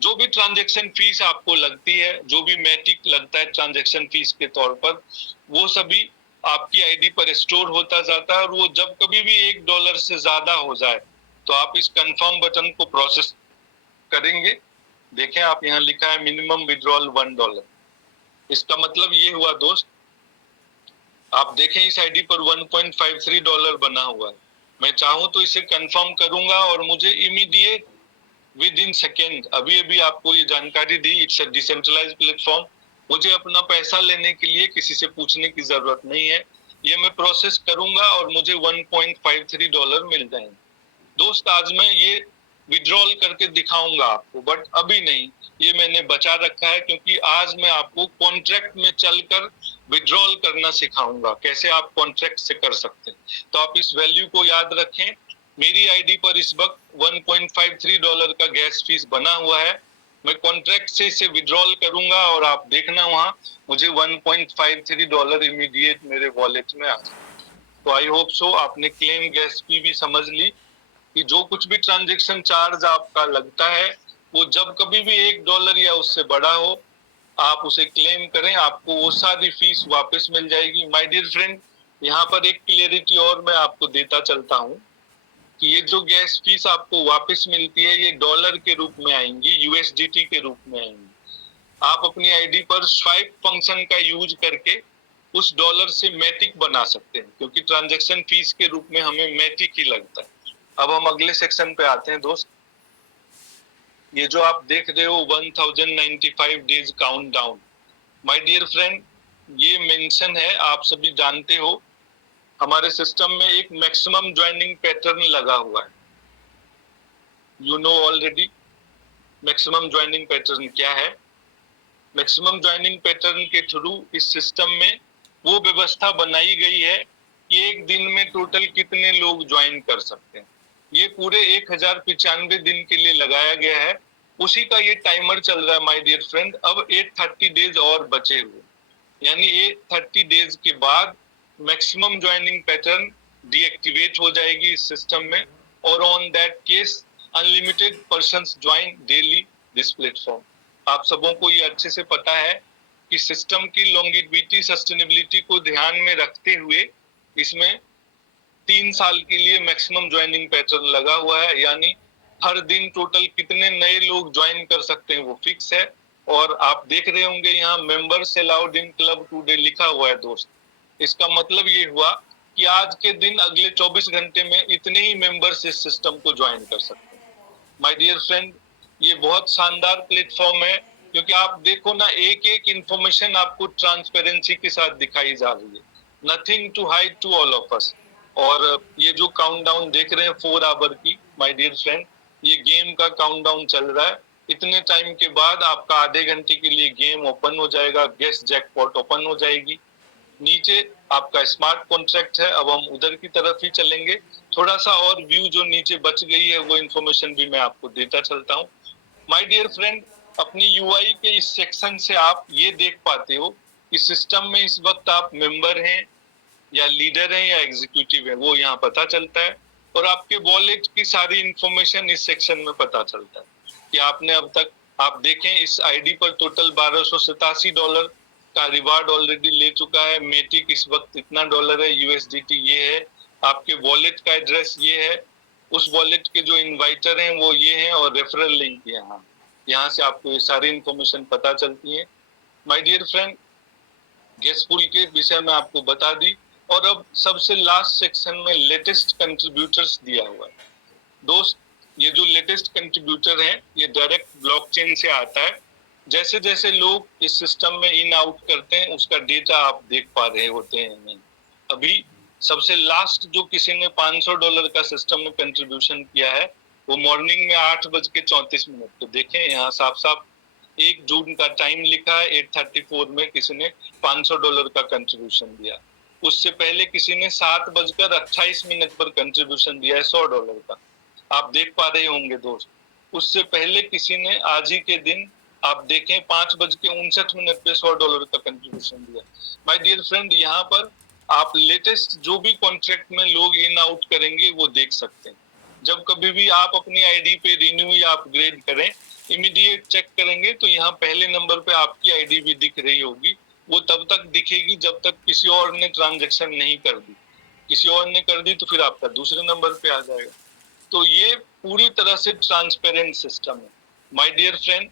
जो भी ट्रांजैक्शन फीस आपको लगती है, जो भी मैटिक लगता है ट्रांजैक्शन फीस के तौर पर, वो सभी आपकी आईडी पर स्टोर होता जाता है। और वो जब कभी भी $1 से ज्यादा हो जाए तो आप इस कंफर्म बटन को प्रोसेस करेंगे। देखें, आप यहाँ लिखा है मिनिमम विड्रॉल $1। इसका मतलब ये हुआ दोस्त, आप देखें इस आईडी पर $1.53 बना हुआ है। मैं चाहूं तो इसे कंफर्म करूंगा और मुझे इमीडिएट विद इन सेकेंड, अभी अभी आपको ये जानकारी दी, इट्स अ डिसेंट्रलाइज्ड प्लेटफॉर्म, मुझे अपना पैसा लेने के लिए किसी से पूछने की जरूरत नहीं है। ये मैं प्रोसेस करूंगा और मुझे $1.53 मिल जाएंगे। दोस्त, आज मैं ये विड्रॉल करके दिखाऊंगा आपको, बट अभी नहीं, ये मैंने बचा रखा है क्योंकि आज मैं आपको कॉन्ट्रैक्ट में चलकर विड्रॉल करना सिखाऊंगा, कैसे आप कॉन्ट्रैक्ट से कर सकते हैं। तो आप इस वैल्यू को याद रखें। मेरी आईडी पर इस वक्त $1.53 का गैस फीस बना हुआ है। मैं कॉन्ट्रैक्ट से इसे विड्रॉल करूंगा और आप देखना वहां मुझे $1.53 इमीडिएट मेरे वॉलेट में आ जाए। तो आई होप सो आपने क्लेम गैस फी भी समझ ली कि जो कुछ भी ट्रांजैक्शन चार्ज आपका लगता है वो जब कभी भी $1 या उससे बड़ा हो, आप उसे क्लेम करें, आपको वो सारी फीस वापस मिल जाएगी। माय डियर फ्रेंड, यहाँ पर एक क्लियरिटी और मैं आपको देता चलता हूँ कि ये जो गैस फीस आपको वापस मिलती है ये डॉलर के रूप में आएंगी, USDT के रूप में आएंगी। आप अपनी आईडी पर स्वाइप फंक्शन का यूज करके उस डॉलर से मैटिक बना सकते हैं, क्योंकि ट्रांजैक्शन फीस के रूप में हमें मैटिक ही लगता है। अब हम अगले सेक्शन पे आते हैं दोस्त। ये जो आप देख रहे हो 1095 days countdown, my dear friend, ये मेंशन है, आप सभी जानते हो हमारे सिस्टम में एक मैक्सिमम ज्वाइनिंग पैटर्न लगा हुआ है। You know already maximum joining pattern क्या है। मैक्सिमम ज्वाइनिंग पैटर्न के थ्रू इस सिस्टम में वो व्यवस्था बनाई गई है कि एक दिन में टोटल कितने लोग ज्वाइन कर सकते हैं। ये पूरे 1095 दिन के लिए लगाया गया है। उसी का ये टाइमर चल रहा है माय डियर फ्रेंड। अब 830 डेज और बचे हुए, यानी 830 डेज के बाद मैक्सिमम ज्वाइनिंग पैटर्न डीएक्टिवेट हो जाएगी इस सिस्टम में, और on that case unlimited persons join daily this platform. आप सबों को ये अच्छे से पता है कि सिस्टम की लॉन्गिविटी सस्टेनेबिलिटी को ध्यान में रखते हुए इसमें 3 साल के लिए मैक्सिमम ज्वाइनिंग पैटर्न लगा हुआ है, यानी हर दिन टोटल कितने नए लोग ज्वाइन कर सकते हैं वो फिक्स है। और आप देख रहे होंगे यहाँ members allowed in club today लिखा हुआ है दोस्त। इसका मतलब ये हुआ कि आज के दिन अगले 24 घंटे में इतने ही मेंबर्स इस सिस्टम को ज्वाइन कर सकते हैं। माय डियर फ्रेंड, ये बहुत शानदार प्लेटफॉर्म है, क्योंकि आप देखो ना, एक एक इंफॉर्मेशन आपको ट्रांसपेरेंसी के साथ दिखाई जा रही है। Nothing to hide to all of us. और ये जो काउंटडाउन देख रहे हैं 4 आवर की, माय डियर फ्रेंड, ये गेम का काउंटडाउन चल रहा है। इतने टाइम के बाद आपका आधे घंटे के लिए गेम ओपन हो जाएगा, गेस्ट जैकपॉट ओपन हो जाएगी। नीचे आपका स्मार्ट कॉन्ट्रैक्ट है। अब हम उधर की तरफ ही चलेंगे। थोड़ा सा और व्यू जो नीचे बच गई है वो इन्फॉर्मेशन भी मैं आपको देता चलता हूँ। माय डियर फ्रेंड, अपनी यूआई के इस सेक्शन से आप ये देख पाते हो कि सिस्टम में इस वक्त आप मेंबर हैं या लीडर हैं या एग्जीक्यूटिव है, वो यहाँ पता चलता है। और आपके वॉलेट की सारी इंफॉर्मेशन इस सेक्शन में पता चलता है कि आपने अब तक, आप देखें इस आईडी पर टोटल $1287 का रिवार्ड ऑलरेडी ले चुका है। मेटिक इस वक्त इतना डॉलर है, यूएसडीटी ये है, आपके वॉलेट का एड्रेस ये है, उस वॉलेट के जो इन्वाइटर हैं वो ये हैं, और रेफरल लिंक यहाँ से आपको ये सारी इंफॉर्मेशन पता चलती है। My dear friend, guest pool के विषय में आपको बता दी। और अब सबसे लास्ट सेक्शन में लेटेस्ट कंट्रीब्यूटर्स दिया हुआ है दोस्त। ये जो लेटेस्ट कंट्रीब्यूटर है ये डायरेक्ट ब्लॉकचेन से आता है। जैसे जैसे लोग इस सिस्टम में इन आउट करते हैं उसका डेटा आप देख पा रहे होते हैं। अभी सबसे लास्ट जो किसी ने $500 का सिस्टम में कंट्रीब्यूशन किया है वो मॉर्निंग में 8:34। तो देखें यहाँ साफ साफ 1 जून का टाइम लिखा है। 8:34 में किसी ने $500 का कंट्रीब्यूशन दिया। उससे पहले किसी ने 7:28 पर कंट्रीब्यूशन दिया है $100 का। आप देख पा रहे होंगे दोस्त। उससे पहले किसी ने आज ही के दिन आप देखें 5:59 पे $100 का कंट्रीब्यूशन दिया। माय डियर फ्रेंड, यहाँ पर आप लेटेस्ट जो भी कॉन्ट्रैक्ट में लोग इन आउट करेंगे वो देख सकते हैं। जब कभी भी आप अपनी आईडी पे रिन्यू या अपग्रेड करें, इमीडिएट चेक करेंगे तो यहाँ पहले नंबर पे आपकी आईडी भी दिख रही होगी। वो तब तक दिखेगी जब तक किसी और ने ट्रांजैक्शन नहीं कर दी। किसी और ने कर दी तो फिर आपका दूसरे नंबर पे आ जाएगा। तो ये पूरी तरह से ट्रांसपेरेंट सिस्टम है। माय डियर फ्रेंड,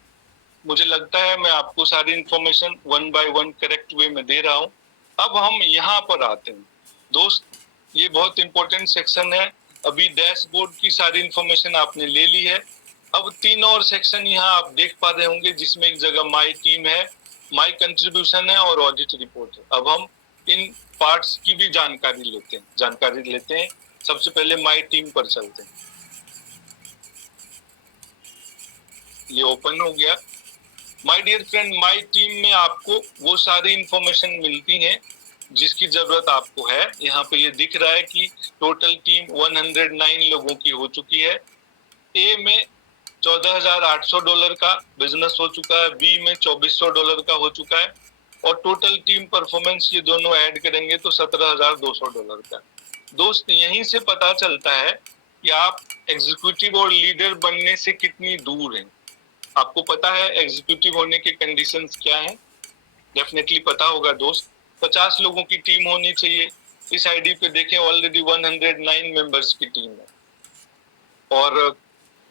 मुझे लगता है मैं आपको सारी इंफॉर्मेशन 1 बाय 1 करेक्ट वे में दे रहा हूँ। अब हम यहाँ पर आते हैं दोस्त, ये बहुत इंपॉर्टेंट सेक्शन है। अभी डैशबोर्ड की सारी इंफॉर्मेशन आपने ले ली है। अब 3 और सेक्शन यहाँ आप देख पा रहे होंगे, जिसमें एक जगह माय टीम है, माय कंट्रीब्यूशन है और ऑडिट रिपोर्ट है। अब हम इन पार्ट्स की भी जानकारी लेते हैं। सबसे पहले माय टीम पर चलते हैं। ये ओपन हो गया। My dear friend, my team में आपको वो सारी इंफॉर्मेशन मिलती हैं जिसकी जरूरत आपको है। यहाँ पे ये दिख रहा है कि टोटल टीम 109 लोगों की हो चुकी है। ए में $14,800 का बिजनेस हो चुका है, बी में $2,400 का हो चुका है, और टोटल टीम परफॉर्मेंस ये दोनों ऐड करेंगे तो $17,200 का। दोस्त, यहीं से पता चलता है कि आप एग्जीक्यूटिव और लीडर बनने से कितनी दूर हैं। आपको पता है एग्जीक्यूटिव होने के कंडीशंस क्या हैं? डेफिनेटली पता होगा दोस्त। 50 लोगों की टीम होनी चाहिए। इस आईडी पे देखें ऑलरेडी 109 मेंबर्स की टीम है। और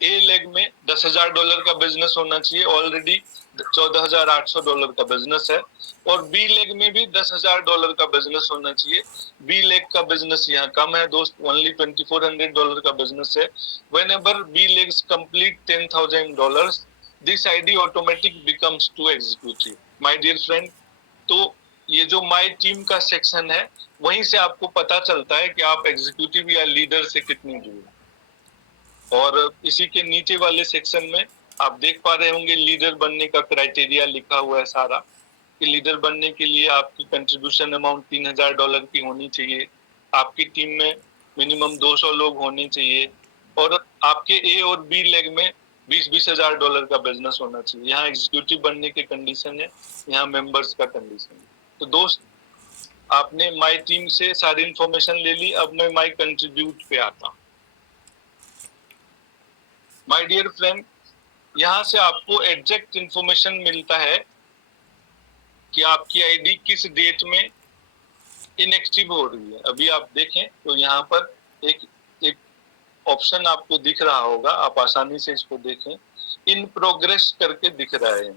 ए लेग में $10,000 का बिजनेस होना चाहिए, ऑलरेडी $14,800 का बिजनेस है। और बी लेग में भी $10,000 का बिजनेस होना चाहिए। बी लेग का बिजनेस यहाँ कम है दोस्त, ओनली $2,400 का बिजनेस है। Whenever B legs complete $10,000, this ID automatic becomes to executive. My dear friend, तो ये जो माय टीम का सेक्शन है, वहीं से आपको पता चलता है कि आप एग्जीक्यूटिव या लीडर से कितनी दूर। और इसी के नीचे वाले सेक्शन में आप देख पा रहे होंगे लीडर बनने का क्राइटेरिया लिखा हुआ है सारा, कि लीडर बनने के लिए आपकी कंट्रीब्यूशन अमाउंट $3000 की होनी चाहिए, आपकी टीम में मिनिमम 200 लोग होने चाहिए, और आपके ए और बी लेग में $20,000 का बिजनेस होना चाहिए। यहाँ एग्जीक्यूटिव बनने की कंडीशन है, यहाँ मेंबर्स का कंडीशन है। तो दोस्त, आपने माय टीम से सारी इंफॉर्मेशन ले ली, अब मैं माय कंट्रीब्यूट पे आता हूँ। माय डियर फ्रेंड, यहाँ से आपको एग्जैक्ट इंफॉर्मेशन मिलता है कि आपकी आईडी किस डेट में इनएक्टिव हो रही है। अभी आप देखें तो यहाँ पर एक एक ऑप्शन आपको दिख रहा होगा, आप आसानी से इसको देखें, इन प्रोग्रेस करके दिख रहा है।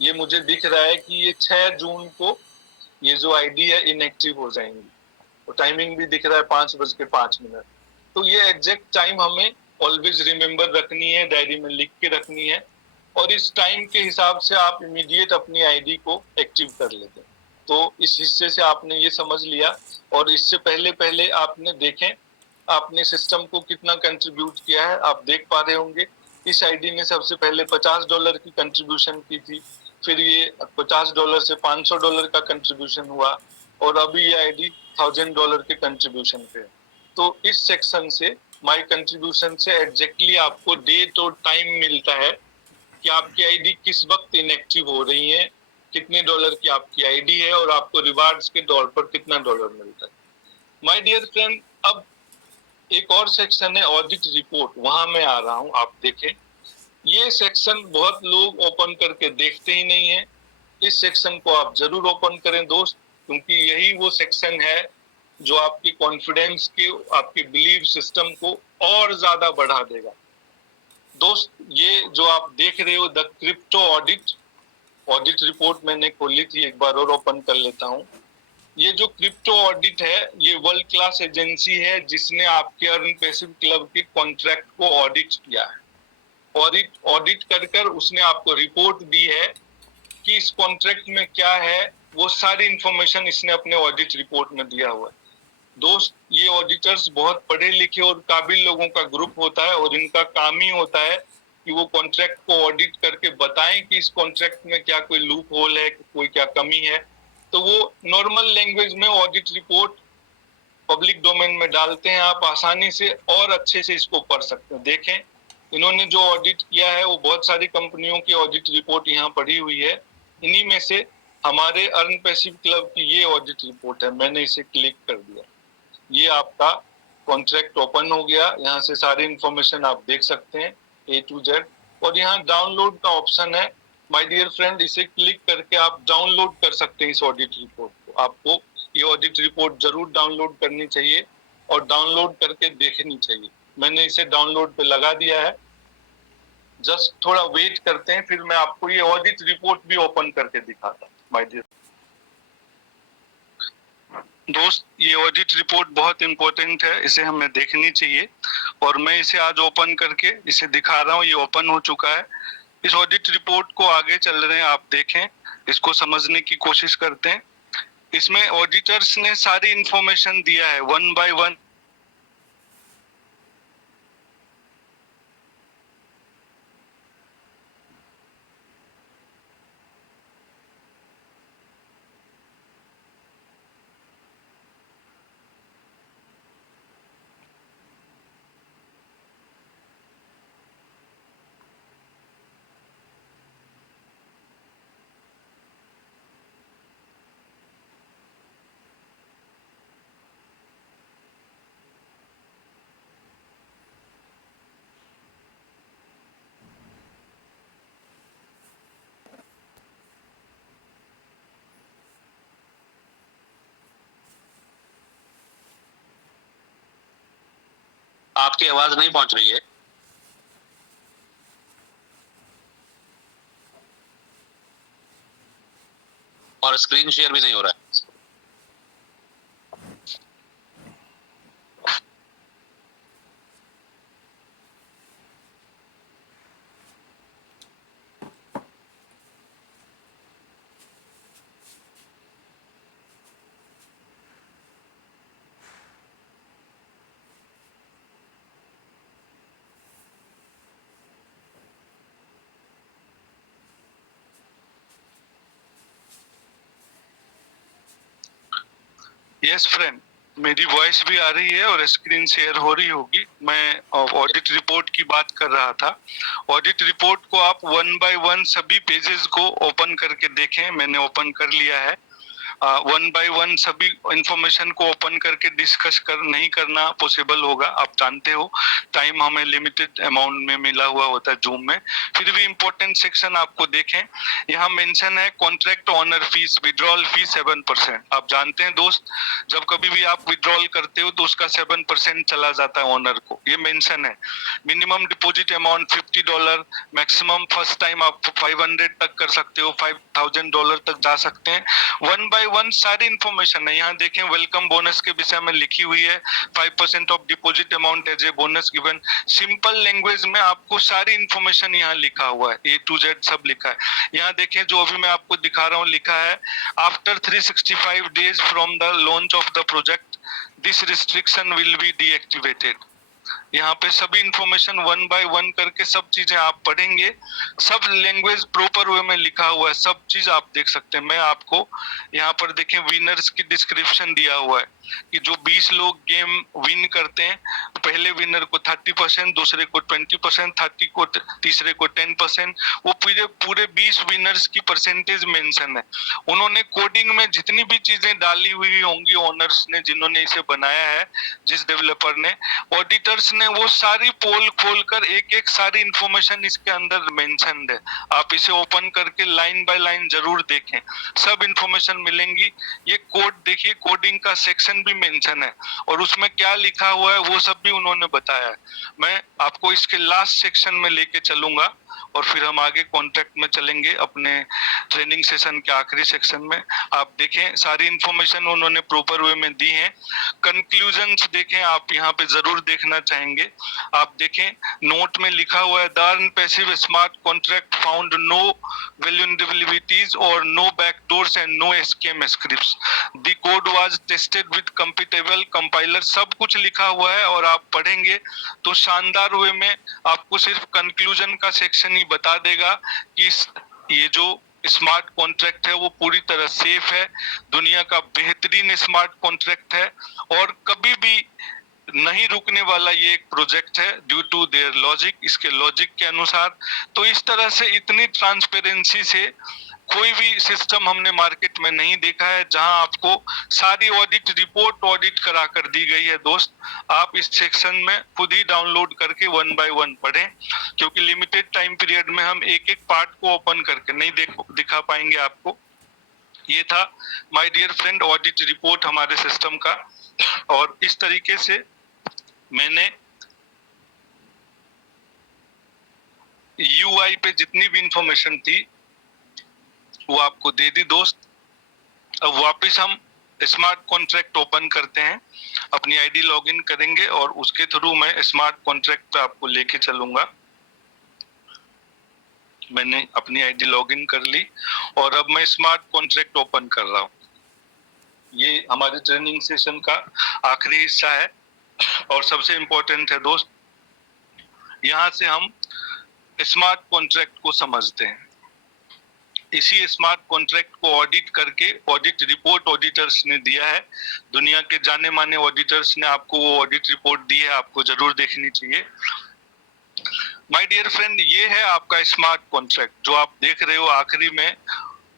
ये मुझे दिख रहा है कि ये 6 जून को ये जो आईडी है इनएक्टिव हो जाएंगी, और टाइमिंग भी दिख रहा है 5:05। तो ये एग्जैक्ट टाइम हमें ऑलवेज रिमेम्बर रखनी है, डायरी में लिख के रखनी है, और इस टाइम के हिसाब से आप इमीडिएट अपनी आईडी को एक्टिव कर लेते हैं। तो इस हिस्से से आपने ये समझ लिया, और इससे पहले पहले आपने देखें आपने सिस्टम को कितना कंट्रीब्यूट किया है। आप देख पा रहे होंगे इस आईडी ने सबसे पहले $50 की कंट्रीब्यूशन की थी, फिर ये $50 से $500 का कंट्रीब्यूशन हुआ, और अभी ये आईडी $1000 के कंट्रीब्यूशन पे है। तो इस सेक्शन से माय कंट्रीब्यूशन से एग्जैक्टली आपको डेट और टाइम मिलता है कि आपकी आईडी किस वक्त इनएक्टिव हो रही है, कितने डॉलर की आपकी आईडी है, और आपको रिवार्ड्स के तौर पर कितना डॉलर मिलता है। माय डियर फ्रेंड, अब एक और सेक्शन है ऑडिट रिपोर्ट, वहां मैं आ रहा हूं। आप देखें, ये सेक्शन बहुत लोग ओपन करके देखते ही नहीं है। इस सेक्शन को आप जरूर ओपन करें दोस्त, क्योंकि यही वो सेक्शन है जो आपकी कॉन्फिडेंस के, आपके बिलीव सिस्टम को और ज्यादा बढ़ा देगा। दोस्त, ये जो आप देख रहे हो the crypto audit, audit report मैंने खोली थी, एक बार और ओपन कर लेता हूं। ये जो क्रिप्टो ऑडिट है, ये वर्ल्ड क्लास एजेंसी है जिसने आपके अर्न पैसिव क्लब के कॉन्ट्रैक्ट को ऑडिट किया है। ऑडिट कर कर उसने आपको रिपोर्ट दी है कि इस कॉन्ट्रैक्ट में क्या है, वो सारी इंफॉर्मेशन इसने अपने ऑडिट रिपोर्ट में दिया हुआ है। दोस्त, ये ऑडिटर्स बहुत पढ़े लिखे और काबिल लोगों का ग्रुप होता है, और इनका काम ही होता है कि वो कॉन्ट्रैक्ट को ऑडिट करके बताएं कि इस कॉन्ट्रैक्ट में क्या कोई लूप होल है, कोई क्या कमी है। तो वो नॉर्मल लैंग्वेज में ऑडिट रिपोर्ट पब्लिक डोमेन में डालते हैं, आप आसानी से और अच्छे से इसको पढ़ सकते हैं। देखें, इन्होंने जो ऑडिट किया है वो बहुत सारी कंपनियों की ऑडिट रिपोर्ट यहाँ पड़ी हुई है। इन्हीं में से हमारे अर्न पैसिव क्लब की ये ऑडिट रिपोर्ट है। मैंने इसे क्लिक कर दिया, ये आपका कॉन्ट्रैक्ट ओपन हो गया। यहाँ से सारी इंफॉर्मेशन आप देख सकते हैं A to Z, और यहाँ डाउनलोड का ऑप्शन है। माय डियर फ्रेंड, इसे क्लिक करके आप डाउनलोड कर सकते हैं इस ऑडिट रिपोर्ट को। आपको ये ऑडिट रिपोर्ट जरूर डाउनलोड करनी चाहिए और डाउनलोड करके देखनी चाहिए। मैंने इसे डाउनलोड पे लगा दिया है। जस्ट थोड़ा वेट करते हैं, फिर मैं आपको ये ऑडिट रिपोर्ट भी ओपन करके दिखाता हूँ। माय डियर दोस्त, ये ऑडिट रिपोर्ट बहुत इंपॉर्टेंट है, इसे हमें देखनी चाहिए, और मैं इसे आज ओपन करके इसे दिखा रहा हूँ। ये ओपन हो चुका है। इस ऑडिट रिपोर्ट को आगे चल रहे हैं, आप देखें, इसको समझने की कोशिश करते हैं। इसमें ऑडिटर्स ने सारी इंफॉर्मेशन दिया है वन बाय वन। आपकी आवाज नहीं पहुंच रही है, और स्क्रीन शेयर भी नहीं हो रहा है। यस फ्रेंड, मेरी वॉइस भी आ रही है और स्क्रीन शेयर हो रही होगी। मैं ऑडिट रिपोर्ट की बात कर रहा था। ऑडिट रिपोर्ट को आप वन बाय वन सभी पेजेस को ओपन करके देखें। मैंने ओपन कर लिया है। वन बाय वन सभी इंफॉर्मेशन को ओपन करके डिस्कस कर नहीं करना पॉसिबल होगा, आप जानते हो टाइम हमें लिमिटेड अमाउंट में मिला हुआ होता है जूम में। फिर भी इंपॉर्टेंट सेक्शन आपको देखें, यहाँ मेंशन है कॉन्ट्रैक्ट ऑनर फीस, विड्रॉल फी 7%। आप जानते हैं दोस्त, जब कभी भी आप विड्रॉल करते हो तो उसका 7% चला जाता है ऑनर को, ये मेंशन है। Minimum deposit amount $50, maximum first time आप 500 तक कर सकते हो, $5000 तक जा सकते हैं। वन बाय वन सारी इंफॉर्मेशन है। यहाँ देखें वेलकम बोनस के विषय में लिखी हुई है, 5% of deposit amount as a bonus given. Simple language में आपको सारी इंफॉर्मेशन यहाँ लिखा हुआ है, A to Z सब लिखा है। यहाँ देखें जो अभी मैं आपको दिखा रहा हूँ, लिखा है after 365 days from the launch of the project this restriction will be deactivated. यहाँ पे सभी इंफॉर्मेशन वन बाय वन करके सब चीजें आप पढ़ेंगे, सब लैंग्वेज प्रॉपर वे में लिखा हुआ है, सब चीज आप देख सकते हैं। मैं आपको यहाँ पर देखें विनर्स की डिस्क्रिप्शन दिया हुआ है कि जो 20 लोग गेम विन करते हैं, पहले विनर को 30%, दूसरे को 20%, 30 को तीसरे को 10%, वो पूरे पूरे 20 विनर्स की परसेंटेज मेंशन है। उन्होंने कोडिंग में जितनी भी चीजें डाली हुई होंगी ओनर्स ने, जिन्होंने इसे बनाया है, जिस डेवलपर ने, ऑडिटर्स ने वो सारी पोल खोलकर एक एक सारी इंफॉर्मेशन इसके अंदर मेंशन्ड है। आप इसे ओपन करके लाइन बाय लाइन जरूर देखें, सब इंफॉर्मेशन मिलेंगी। ये कोड देखिए, कोडिंग का सेक्शन भी मेंशन है और उसमें क्या लिखा हुआ है वो सब भी उन्होंने बताया है। मैं आपको इसके लास्ट सेक्शन में लेके चलूंगा और फिर हम आगे कॉन्ट्रैक्ट में चलेंगे अपने ट्रेनिंग सेशन के आखिरी सेक्शन में। आप देखें सारी इंफॉर्मेशन उन्होंने प्रॉपर वे में दी है। कंक्लूजन्स देखें, आप यहाँ पे जरूर देखना चाहेंगे। आप देखें नोट में लिखा हुआ है the earn passive smart contract found no vulnerabilities और no backdoors and no scam scripts. The code was tested with compatible compiler, सब कुछ लिखा हुआ है और आप पढ़ेंगे तो शानदार वे में आपको सिर्फ कंक्लूजन का सेक्शन ही बता देगा कि ये जो स्मार्ट कॉन्ट्रैक्ट है वो पूरी तरह सेफ है, दुनिया का बेहतरीन स्मार्ट कॉन्ट्रैक्ट है और कभी भी नहीं रुकने वाला ये एक प्रोजेक्ट है ड्यू टू देयर लॉजिक, इसके लॉजिक के अनुसार। तो इस तरह से इतनी ट्रांसपेरेंसी से कोई भी सिस्टम हमने मार्केट में नहीं देखा है, जहां आपको सारी ऑडिट रिपोर्ट ऑडिट करा कर दी गई है। दोस्त आप इस सेक्शन में खुद ही डाउनलोड करके वन बाय वन पढ़ें, क्योंकि लिमिटेड टाइम पीरियड में हम एक एक पार्ट को ओपन करके नहीं दिखा पाएंगे आपको। ये था my dear friend audit report हमारे सिस्टम का, और इस तरीके से मैंने यूआई पे जितनी भी इंफॉर्मेशन थी वो आपको दे दी दोस्त। अब वापस हम स्मार्ट कॉन्ट्रैक्ट ओपन करते हैं, अपनी आईडी लॉगिन करेंगे और उसके थ्रू मैं स्मार्ट कॉन्ट्रैक्ट पे आपको लेके चलूंगा। मैंने अपनी आईडी लॉगिन कर ली और अब मैं स्मार्ट कॉन्ट्रैक्ट ओपन कर रहा हूँ। ये हमारे ट्रेनिंग सेशन का आखिरी हिस्सा है और सबसे इंपॉर्टेंट है दोस्त, यहाँ से हम स्मार्ट कॉन्ट्रैक्ट को समझते हैं। इसी स्मार्ट कॉन्ट्रैक्ट को ऑडिट करके ऑडिट रिपोर्ट ऑडिटर्स ने दिया है, दुनिया के जाने माने ऑडिटर्स ने आपको वो ऑडिट रिपोर्ट दी है, आपको जरूर देखनी चाहिए। माय डियर फ्रेंड, ये है आपका स्मार्ट कॉन्ट्रैक्ट जो आप देख रहे हो आखिरी में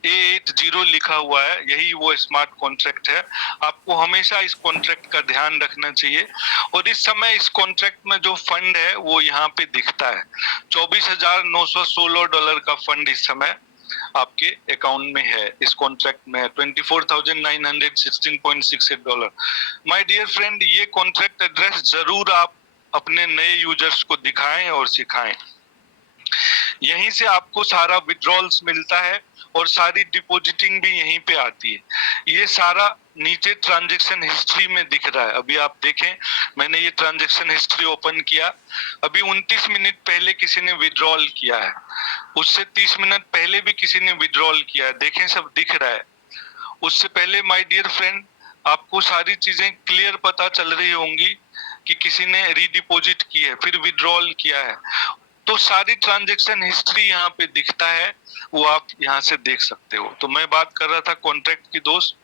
A80 लिखा हुआ है, यही वो स्मार्ट कॉन्ट्रैक्ट है। आपको हमेशा इस कॉन्ट्रैक्ट का ध्यान रखना चाहिए। और इस समय इस कॉन्ट्रैक्ट में जो फंड है वो यहाँ पे दिखता है, $24,916 का फंड इस समय आपके अकाउंट में है, इस कॉन्ट्रैक्ट में $24,916.68। माय डियर फ्रेंड, ये कॉन्ट्रैक्ट एड्रेस जरूर आप अपने नए यूजर्स को दिखाएं और सिखाएं। यहीं से आपको सारा विड्रॉल्स मिलता है और सारी डिपॉजिटिंग भी यहीं पे आती है। ये सारा नीचे ट्रांजैक्शन हिस्ट्री में दिख रहा है। अभी आप देखें, मैंने ये ट्रांजैक्शन हिस्ट्री ओपन किया, अभी 29 मिनट पहले किसी ने विड्रॉल किया है, उससे 30 मिनट पहले भी किसी ने विड्रॉल किया है, देखें सब दिख रहा है। उससे पहले माय डियर फ्रेंड आपको सारी चीजें क्लियर पता चल रही होंगी कि किसी ने रीडिपोजिट की है, फिर विड्रॉल किया है, तो सारी ट्रांजैक्शन हिस्ट्री यहाँ पे दिखता है, वो आप यहाँ से देख सकते हो। तो मैं बात कर रहा था कॉन्ट्रैक्ट की दोस्त।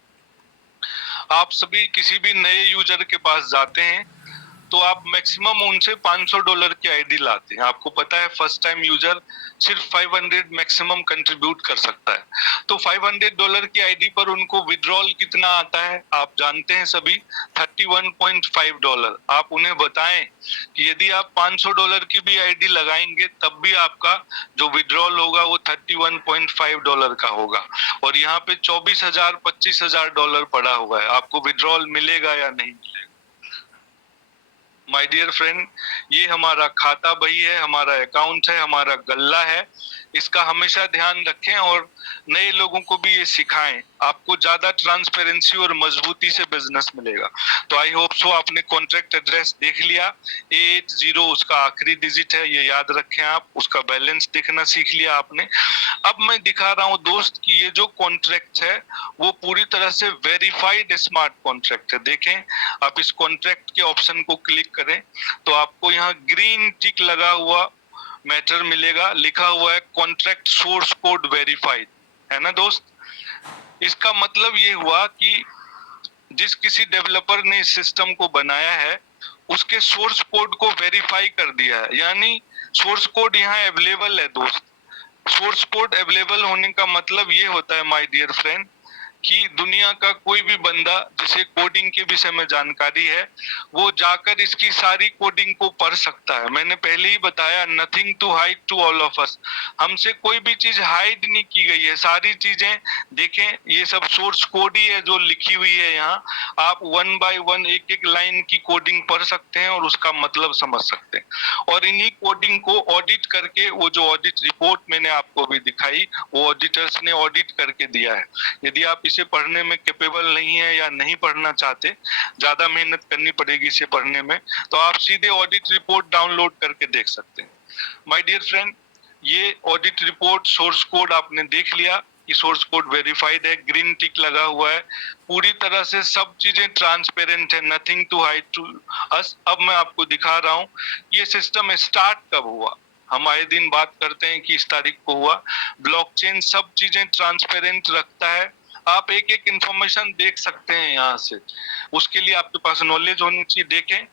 आप सभी किसी भी नए यूजर के पास जाते हैं तो आप मैक्सिमम उनसे $500 की आईडी लाते हैं। आपको पता है फर्स्ट टाइम यूजर सिर्फ 500 मैक्सिमम कंट्रीब्यूट कर सकता है। तो $500 की आईडी पर उनको विड्रॉल कितना आता है आप जानते हैं सभी, $31.5। आप उन्हें बताएं कि यदि आप $500 की भी आईडी लगाएंगे तब भी आपका जो विड्रॉल होगा वो $31.5 का होगा। और यहाँ पे 24,000 $25,000 पड़ा हुआ है, आपको विड्रॉल मिलेगा या नहीं मिलेगा? माय डियर फ्रेंड, ये हमारा खाता बही है, हमारा अकाउंट है, हमारा गल्ला है। इसका हमेशा ध्यान रखें और नए लोगों को भी ये सिखाएं। आपको ज्यादा ट्रांसपेरेंसी और मजबूती से बिजनेस मिलेगा। तो आई होप सो आपने कॉन्ट्रैक्ट एड्रेस देख लिया, 80 उसका आखिरी डिजिट है, ये याद रखें आप। उसका बैलेंस देखना सीख लिया आपने। अब मैं दिखा रहा हूँ दोस्त कि ये जो कॉन्ट्रैक्ट है वो पूरी तरह से वेरीफाइड स्मार्ट कॉन्ट्रैक्ट है। देखें, आप इस कॉन्ट्रैक्ट के ऑप्शन को क्लिक करें तो आपको यहाँ ग्रीन टिक लगा हुआ मैटर मिलेगा, लिखा हुआ है कॉन्ट्रैक्ट सोर्स कोड वेरीफाइड, है ना दोस्त। इसका मतलब ये हुआ कि जिस किसी डेवलपर ने इस सिस्टम को बनाया है उसके सोर्स कोड को वेरीफाई कर दिया है, यानी सोर्स कोड यहाँ अवेलेबल है दोस्त। सोर्स कोड अवेलेबल होने का मतलब ये होता है माय डियर फ्रेंड कि दुनिया का कोई भी बंदा जिसे कोडिंग के विषय में जानकारी है वो जाकर इसकी सारी कोडिंग को पढ़ सकता है। मैंने पहले ही बताया, nothing to hide to all of us. हमसे कोई भी चीज हाइड नहीं की गई है, सारी चीजें देखें, ये सब सोर्स कोड ही है जो लिखी हुई है यहाँ। आप 1 बाय 1 एक एक लाइन की कोडिंग पढ़ सकते हैं और उसका मतलब समझ सकते हैं। और इन्हीं कोडिंग को ऑडिट करके, वो जो ऑडिट रिपोर्ट मैंने आपको भी दिखाई वो ऑडिटर्स ने ऑडिट करके दिया है। यदि आप इसे पढ़ने में कैपेबल नहीं है या नहीं पढ़ना चाहते, ज्यादा मेहनत करनी पड़ेगी इसे पढ़ने में, तो आप सीधे ऑडिट रिपोर्ट डाउनलोड करके देख सकते हैं। माय डियर फ्रेंड, ये ऑडिट रिपोर्ट सोर्स कोड आपने देख लिया कि सोर्स कोड वेरीफाइड है, ग्रीन टिक लगा हुआ है, पूरी तरह से सब चीजें ट्रांसपेरेंट है, nothing to hide to us. अब मैं आपको दिखा रहा हूँ ये सिस्टम स्टार्ट कब हुआ। हम आए दिन बात करते हैं कि इस तारीख को हुआ। ब्लॉकचेन सब चीजें ट्रांसपेरेंट रखता है, आप एक एक इंफॉर्मेशन देख सकते हैं यहाँ से। उसके लिए आपके पास नॉलेज होनी चाहिए। देखें,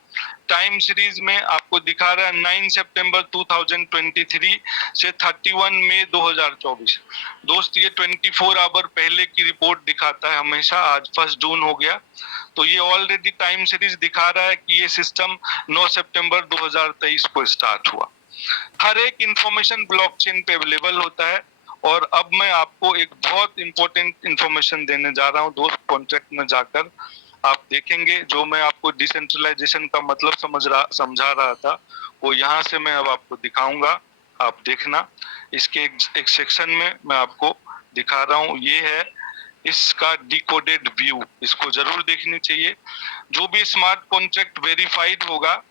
टाइम सीरीज में आपको दिखा रहा है 9 सितंबर 2023 से 31 मई 2024। दोस्त ये 24 आवर पहले की रिपोर्ट दिखाता है हमेशा। आज 1 जून हो गया तो ये ऑलरेडी टाइम सीरीज दिखा रहा है कि ये सिस्टम 9 सितंबर 2023 को स्टार्ट हुआ। हर एक इंफॉर्मेशन ब्लॉकचेन पे अवेलेबल होता है। और अब मैं आपको एक बहुत इंपॉर्टेंट इंफॉर्मेशन देने जा रहा हूँ दोस्त। कॉन्ट्रैक्ट में जाकर आप देखेंगे जो मैं आपको डिसेंट्रलाइजेशन का मतलब समझा रहा था वो यहाँ से मैं अब आपको दिखाऊंगा। आप देखना, इसके एक सेक्शन में मैं आपको दिखा रहा हूँ, ये है इसका डिकोडेड व्यू, इसको जरूर देखनी चाहिए। जो भी स्मार्ट कॉन्ट्रैक्ट वेरीफाइड होगा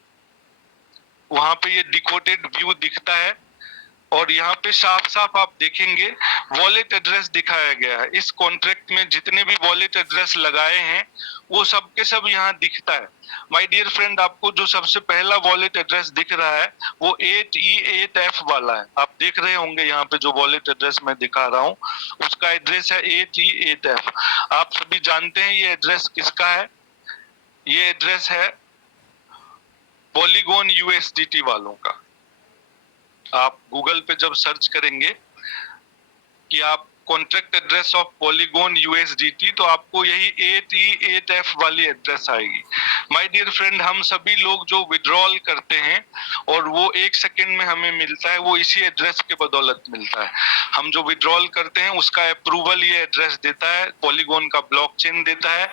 वहां पे ये डिकोडेड व्यू दिखता है और यहाँ पे साफ साफ आप देखेंगे वॉलेट एड्रेस दिखाया गया है। इस कॉन्ट्रैक्ट में जितने भी वॉलेट एड्रेस लगाए हैं वो सब के सब यहाँ दिखता है। माय डियर फ्रेंड, आपको जो सबसे पहला वॉलेट एड्रेस दिख रहा है वो 8E8F वाला है। आप देख रहे होंगे यहाँ पे जो वॉलेट एड्रेस मैं दिखा रहा हूँ उसका एड्रेस है 8E8F। आप सभी जानते हैं ये एड्रेस किसका है? ये एड्रेस है पॉलीगॉन USDT वालों का। आप गूगल पे जब सर्च करेंगे कि आप contract address of polygon USDT तो आपको यही 8E8F वाली एड्रेस आएगी। माय डियर फ्रेंड, हम सभी लोग जो विड्रॉल करते हैं और वो 1 सेकेंड में हमें मिलता है वो इसी एड्रेस के बदौलत मिलता है। हम जो विड्रॉल करते हैं उसका अप्रूवल ये एड्रेस देता है, पॉलीगॉन का ब्लॉकचेन देता है